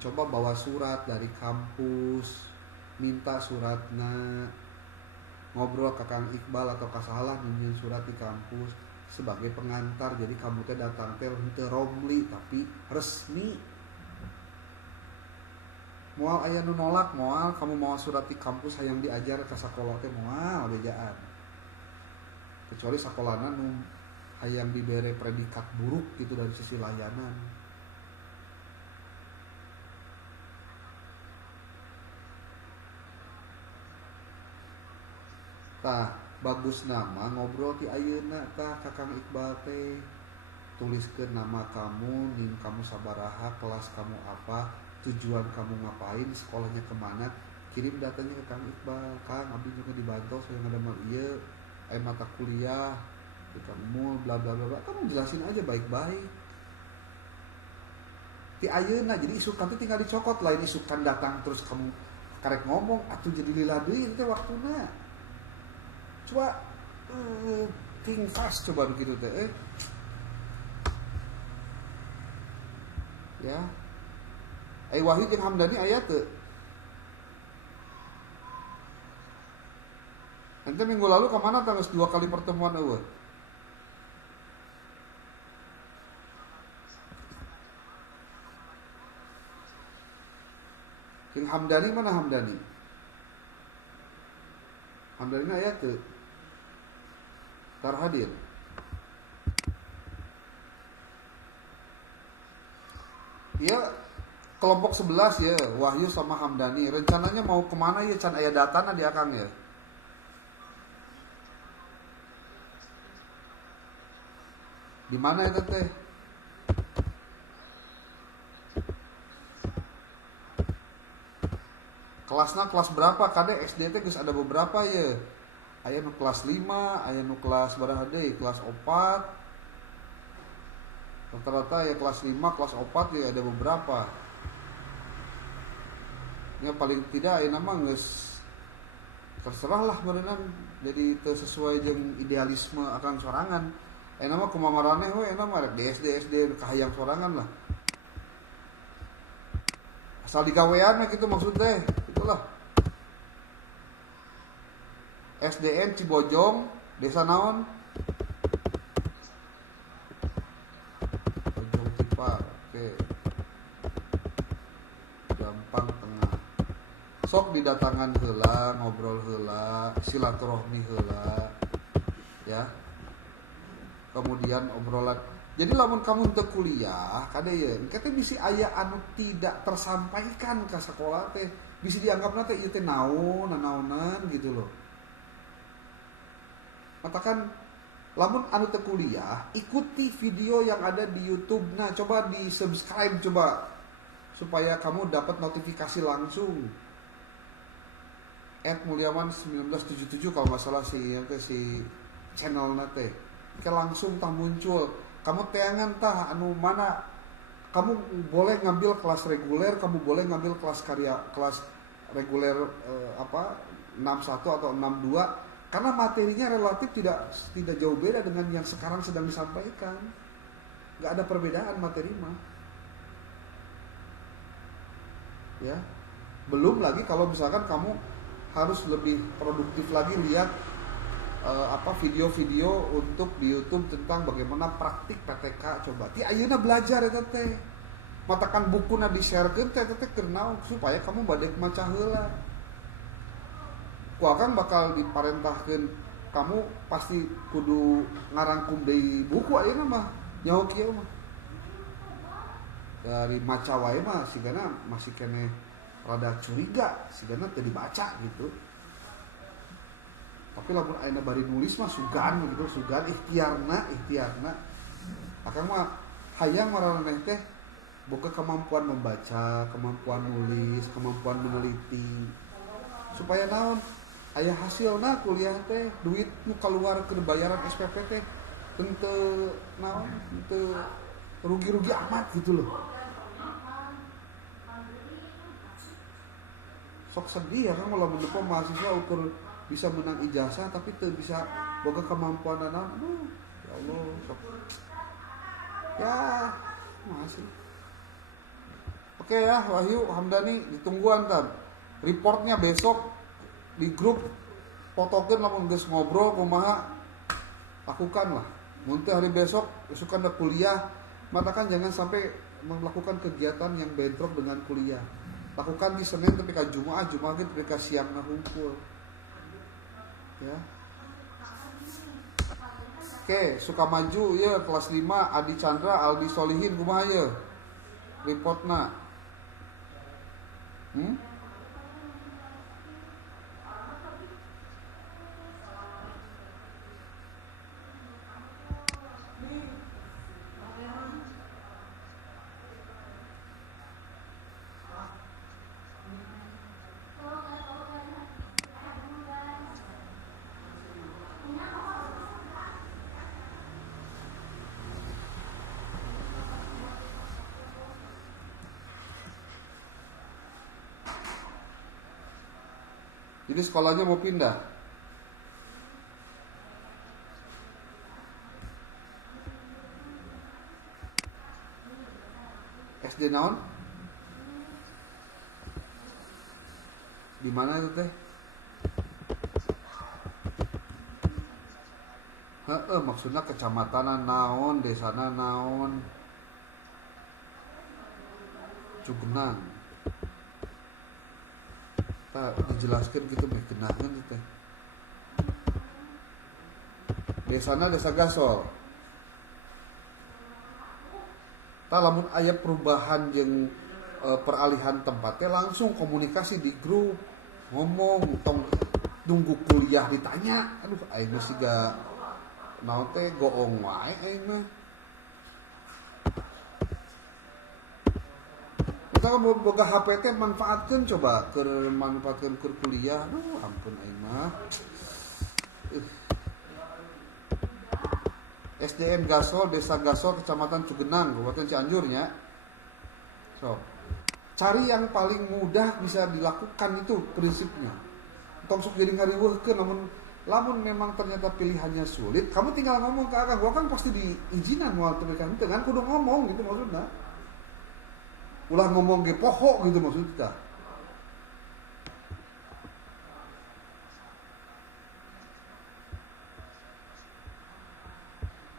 coba bawa surat dari kampus, minta suratna, ngobrol ke Kang Iqbal atau kasalah nyinyin surat di kampus sebagai pengantar. Jadi kamu teh datang teh henteu romli tapi resmi. Moal aya nu nolak, moal kamu mau surat di kampus hayang diajar ka sakola teh moal bejaan. Kecuali sakolana nu hayang dibere predikat buruk gitu dari sisi layanan. Tah bagus nama ngobrol ti ayeuna tah Kakang Iqbal teh tuliskeun nama kamu, nin kamu sabaraha, kelas kamu apa, tujuan kamu ngapain, sekolahnya kemana, kirim datanya ke Kang Iqbal. Kang abdi juga dibantu saya ngadamel ieu mata kuliah di kamu bla bla bla, kamu jelasin aja baik-baik ti ayeuna. Jadi isukan teh tinggal dicokot, lain isukan datang terus kamu karek ngomong atuh jadi lila deui teh waktuna. Coba think fast coba begitu teh ya. Wahyu jeung Hamdani aya teu? Ente minggu lalu kemana tanggal 2 kali pertemuan eueuh? Jeung Hamdani mana Hamdani? Hamdani aya teu? Tar hadir. Ya kelompok 11 ya, Wahyu sama Hamdani. Rencananya mau kemana ya? Can aya datana di akang ya? Di mana itu teh? Kelasna kelas berapa? Kade SD teh geus ada beberapa ya. Aya nu kelas 5, aya nu kelas baraha deui? Kelas 4. Rata-rata ya kelas 5, kelas 4 ya ada beberapa. Ya paling tidak aya nama geus terserah lah berenang, jadi teu sesuai jeung idealisme akan sorangan. Aya nama kumaha maraneh we nama rek di SD kahayang sorangan lah. Asal digawean gitu maksud teh. Itulah. SDN Cibojong, desa naon? Bojong Tipar. Oke. Gampang tengah. Sok didatangan heula, ngobrol heula, silaturahmi heula. Ya. Kemudian obrolan. Jadi lamun kamu teu kuliah, kade ye, engke teh bisi aya anu tidak tersampaikan ka sekolah teh. Bisi dianggapna teh ieu teh naon-naonan gitu loh. Katakan lamun anu teu kuliah, ikuti video yang ada di YouTube. Nah, coba di-subscribe coba supaya kamu dapat notifikasi langsung. @mulyawan1977 kalau enggak salah si channelna teh. Langsung tah muncul. Kamu teangan tah anu mana kamu boleh ngambil kelas reguler, kamu boleh ngambil kelas reguler 61 atau 62. Karena materinya relatif tidak jauh beda dengan yang sekarang sedang disampaikan. Gak ada perbedaan materi mah. Ya. Belum lagi kalau misalkan kamu harus lebih produktif lagi lihat video-video untuk di YouTube tentang bagaimana praktik PTK coba. Ti ayeuna belajar eta teh. Matakan bukuna di-sharekeun teh keur naon supaya kamu bade maca heula. Ku akan bakal diparentahkeun kamu pasti kudu ngarangkum deui buku ayeuna mah nyaho kieu mah. Dari maca wae mah sigana masih kene rada curiga, sigana teu dibaca gitu. Tapi lamun ayeuna bari nulis mah sugan gitu, sugan ikhtiarna. Akang mah hayang maraneh teh boga kemampuan membaca, kemampuan nulis, kemampuan meneliti. Supaya naon? Aya hasilna kuliah teh, duit nu keluar ke bayaran SPP teh teu naon, teu rugi-rugi amat gitu loh. Sok sedih ya kan kalau mendepo mahasiswa ukur bisa menang ijazah tapi teu bisa boga kemampuan naon. Aduh, ya Allah, sok. Ya, masih. Oke ya, Wahyu Hamdani ditungguan tab. Reportnya besok di grup fotokeun lamun geus ngobrol kumaha lakukanlah. Mun teh hari besok suka ada kuliah, matakan jangan sampai melakukan kegiatan yang bentrok dengan kuliah. Lakukan di Senin tapi ka Jumaah tapi ka siangna hungkul. Ya. Oke, suka maju ya kelas 5 Adi Chandra, Aldi Solihin kumaha ye? Reportna. Jadi sekolahnya mau pindah. SD naon? Di mana itu teh? Maksudnya kecamatan naon, desana naon? Cugenang. Tak dijelaskan gitu meh genahkeun itu teh. Desana Desa Gasol. Tak lamun aya perubahan jeung peralihan tempatnya langsung komunikasi di grup, ngomong tong tunggu kuliah ditanya. Aduh aing mah siga naon teh goong wae aing mah. Kita boga HP teh manfaatkeun coba keur manfaatkeun keur kuliah. Aduh ampun aing mah. SDN Gasol, Desa Gasol, Kecamatan Cugenang, Kabupaten Cianjur nya. So, cari yang paling mudah bisa dilakukan itu prinsipnya. Tong sok jadi ngariweuhkeun lamun memang ternyata pilihannya sulit, kamu tinggal ngomong ke akang, gua kan pasti diizinan moal pernikahan itu kan kudu ngomong gitu maksudnya. Ulah ngomong ge poho gitu maksudnya.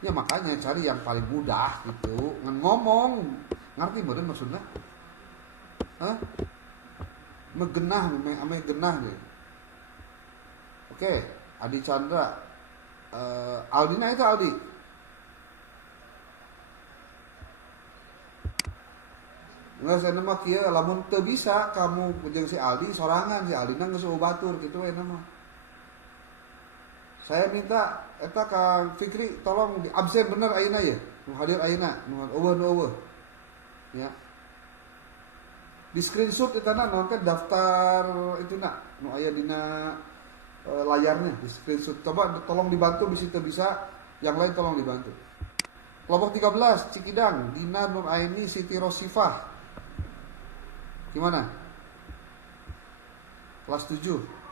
Ya makanya cari yang paling mudah gitu, ngomong, ngerti meureun maksudnya? Hah? Megenah, ame genah deh. Oke, Adi Chandra, Aldina itu Aldi. Nggak saya nama kia, lamun teu bisa kamu jeung si Aldi sorangan, si Aldina geus batur gitu we nama. Saya minta eta ka Fikri tolong di absen bener ayeuna ya. Nu hadir ayeuna, nu eueuh. Ya. Di screenshot etana naon teh daftar ituna nu aya dina layarnya, di screenshot. Coba tolong dibantu bisi teu bisa, yang lain tolong dibantu. Kelompok 13 Cikidang, Dina Nur Aini Siti Rosifah. Gimana? Kelas 7.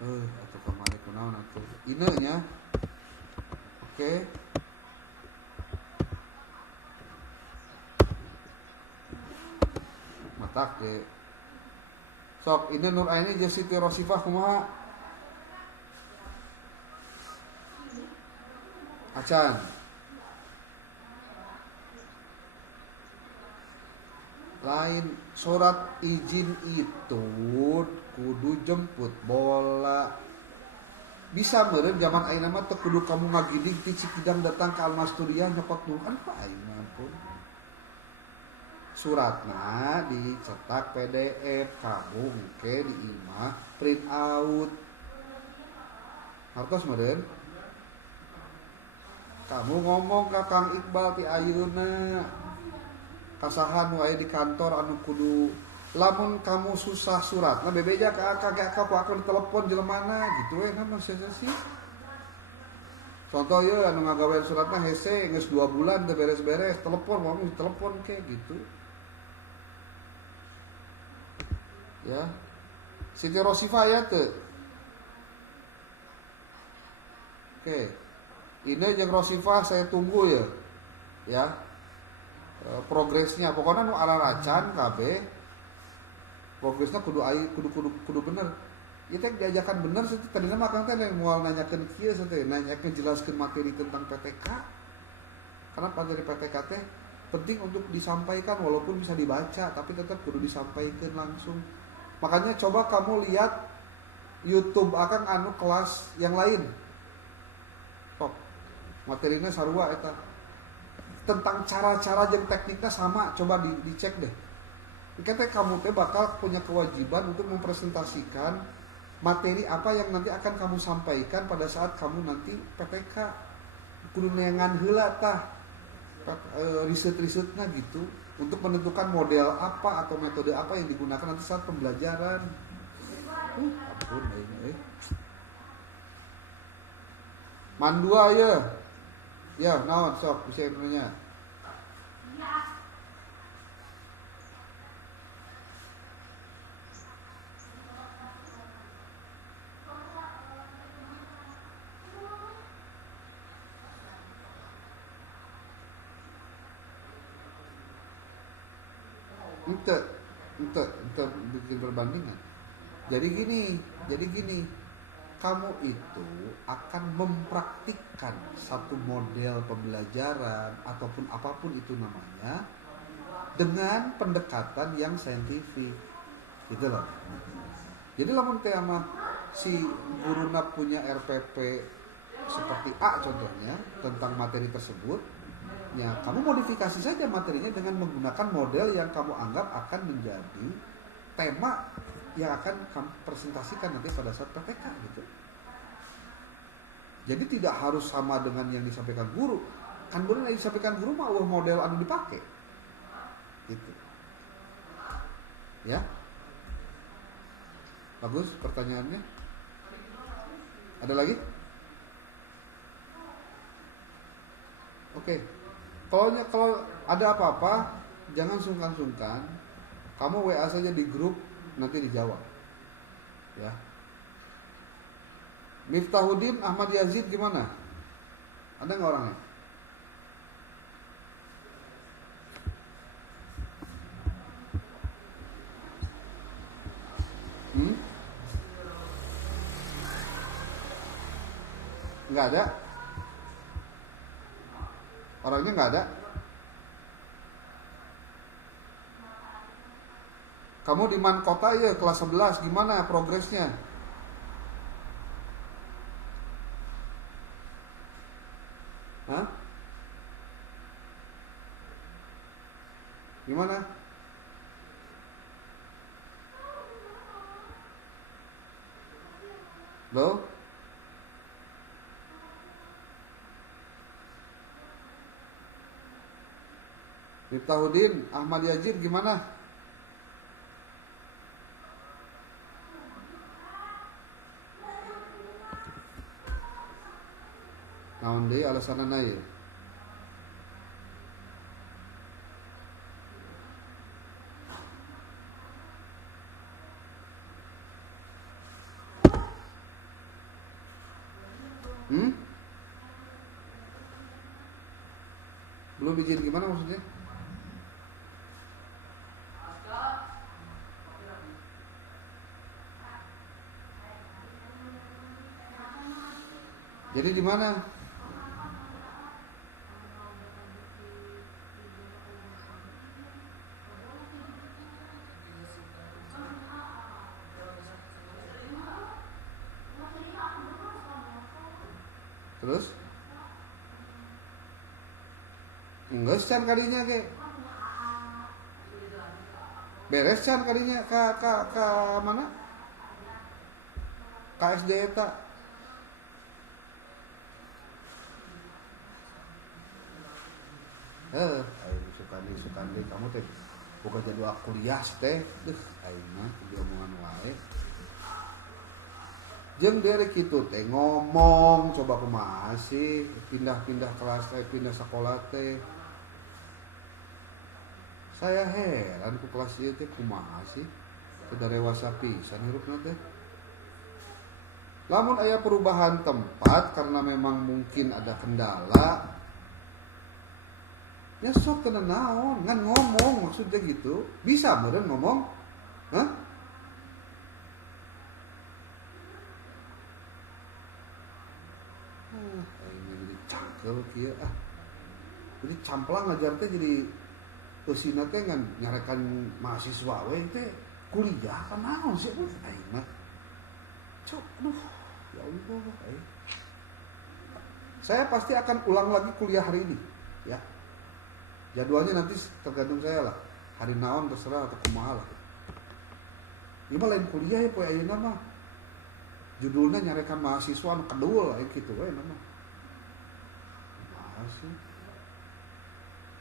Atau kemarin kunaon atuh ine nya. Oke. Matak deh. Sok ini Nur Aini jeung Siti Rosifah kumaha? Acan. Lain surat izin itu kudu jemput bola. Bisa meureun zaman ayeuna mah teu kudu kamu ngagidig ti Cikidang datang ke Almasturiah nyokot Quran pa ayeuna ampun. Suratna dicetak PDF, kamu engke di imah print out. Hartos meureun. Kamu ngomong ka Kang Iqbal ti ayeuna. Kasahan nu aya di kantor anu kudu lamun kamu susah surat nah bebeja ka aku akan telepon jelemana gitu we mah sih. Contoh ye anu ngagawean surat mah hese geus 2 bulan teu beres-beres, telepon mau telepon ke gitu. Ya. Siti Rosifah ya teu. Oke. Ini jeung Rosifah saya tunggu ya. Ya. Progresnya pokoknya nu araracan kabeh progresnya kudu bener. Ieu teh diajakan bener sih tadina mah Kang teh moal nanyakeun kieu teh nanyakeun jelaskeun materi tentang PTK. Karena materi PTK teh penting untuk disampaikan walaupun bisa dibaca tapi tetap kudu disampaikan langsung. Makanya coba kamu lihat YouTube Akang anu kelas yang lain. Top. Materinya sarua eta. Tentang cara-cara jeung tekniknya sama, coba dicek deh. Kita kamu teh bakal punya kewajiban untuk mempresentasikan materi apa yang nanti akan kamu sampaikan pada saat kamu nanti PPK. Kudu neangan heula tah riset-risetna gitu untuk menentukan model apa atau metode apa yang digunakan nanti saat pembelajaran. Ampun ini. Mandua ya. Ya, naon sok bisa nanya. Ente bikin perbandingan. Jadi gini, kamu itu akan mempraktikkan satu model pembelajaran ataupun apapun itu namanya dengan pendekatan yang saintifik, gitu loh. Jadi lamun teh ama si guruna punya RPP seperti A contohnya tentang materi tersebut, ya kamu modifikasi saja materinya dengan menggunakan model yang kamu anggap akan menjadi tema yang akan kamu presentasikan nanti pada saat PPK gitu. Jadi tidak harus sama dengan yang disampaikan guru. Kan bener yang disampaikan guru mah model anu dipakai. Gitu. Ya. Bagus pertanyaannya. Ada lagi? Oke. Kalau ada apa-apa jangan sungkan-sungkan. Kamu WA saja di grup, nanti dijawab. Ya. Miftahuddin Ahmad Yazid gimana? Ada nggak orangnya? Nggak ada? Orangnya nggak ada? Kamu di Man Kota ya kelas 11 gimana progresnya? Hah? Gimana? Loh? Miftahuddin Ahmad Yazid gimana? Naon deui alasanna ya? Belum izin gimana maksudnya? Jadi di mana? Terus? Enggak can kalinya ke. Beres can kalinya ke mana? KSD eta. Sukandi kamu teh bukan jadwal kuliah teh. Aing mah diomongan wae. Jeung dari kitu teh ngomong coba kumaha sih pindah-pindah kelas teh pindah sekolah teh. Saya heran ku kelas ieu teh kumaha sih teu dewasa pisan hirupna teh. Lamun aya perubahan tempat karena memang mungkin ada kendala ya sok kena naon ngan ngomong maksudnya gitu bisa meureun ngomong hah ini jadi cangkel kieu jadi camplang ngajar teh jadi eusina teh ngan nyarekan mahasiswa we teh kuliah ka naon sih aing mah cok aduh ya Allah saya pasti akan ulang lagi kuliah hari ini ya. Jadwalnya nanti tergantung saya lah. Hari naon terserah atau kumaha lah. Ieu mah lain kuliah ya poe ayeuna mah. Judulnya nyarekan mahasiswa anu kedul aya kitu we mah. Mahasiswa.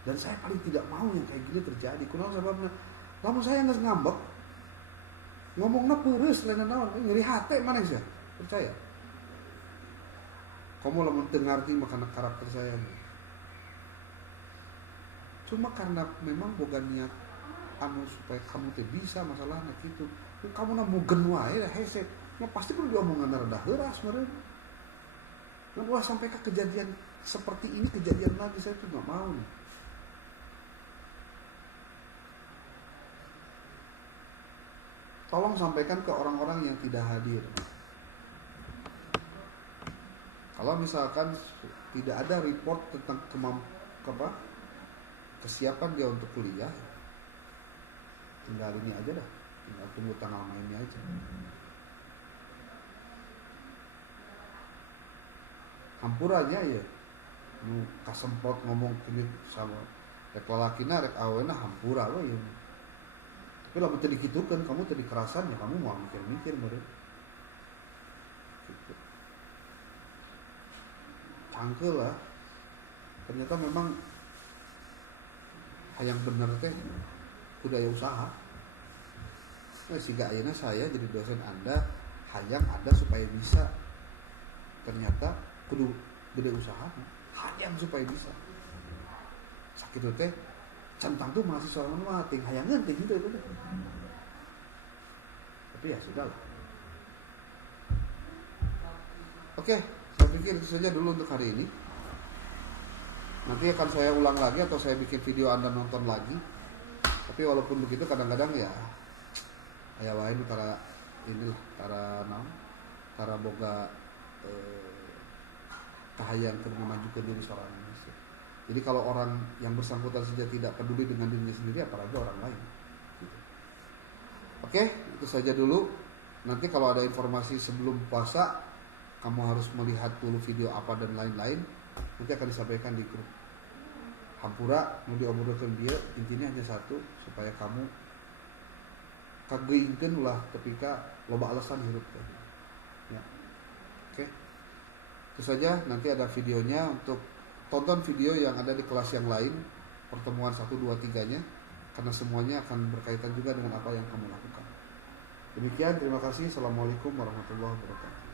Dan saya paling tidak mau yang kayak gini terjadi. Kunaon sababna? Lamun saya geus ngambek. Ngomongna peureus lain naon, nyeri hate maneh sia. Percaya. Kamu lamun teu ngarti makana karakter saya. Cuma karena memang boga niat anu supaya kamu teh bisa masalahnya gitu. Kamu mau gen wae hese. Ya pasti perlu diomongan rada heuras meureun. Nah, ulah sampai ke kejadian seperti ini kejadian lagi, saya tuh nggak mau nih. Tolong sampaikan ke orang-orang yang tidak hadir. Kalau misalkan tidak ada report tentang kesiapan dia untuk kuliah, tinggal ini aja dah, tinggal tunggu tanggal mainnya aja. Hampurannya ya, nu kasempot ngomong kulit sama rek lalakina rek awena hampura we ya. Tapi lamun teu dikitukeun kamu teu dikerasan ya kamu mau mikir-mikir meureun. Gitu. Cangkeul lah. Ternyata memang hayang bener teh budaya usaha. Nah, siga ayeuna saya jadi dosen Anda hayang Anda supaya bisa. Ternyata kudu gede usaha, hayang supaya bisa. Sakitu teh centang tuh mahasiswa mah ting hayangan ting itu. Tapi ya sudahlah. Oke, saya pikir itu saja dulu untuk hari ini. Nanti akan saya ulang lagi atau saya bikin video Anda nonton lagi. Tapi walaupun begitu kadang-kadang ya aya wae tara inilah tara boga tahayang keur memajukan diri seorang manusia. Jadi kalau orang yang bersangkutan saja tidak peduli dengan dirinya sendiri, apalagi orang lain. Gitu. Oke, itu saja dulu. Nanti kalau ada informasi sebelum puasa, kamu harus melihat dulu video apa dan lain-lain. Nanti akan disampaikan di grup. Hampura, mau diomongkan dia, intinya hanya satu, supaya kamu kageingkeun ulah ketika loba alasan hirup. Ya. Oke. Itu saja, nanti ada videonya untuk tonton video yang ada di kelas yang lain, pertemuan 1, 2, 3-nya, karena semuanya akan berkaitan juga dengan apa yang kamu lakukan. Demikian, terima kasih. Assalamualaikum warahmatullahi wabarakatuh.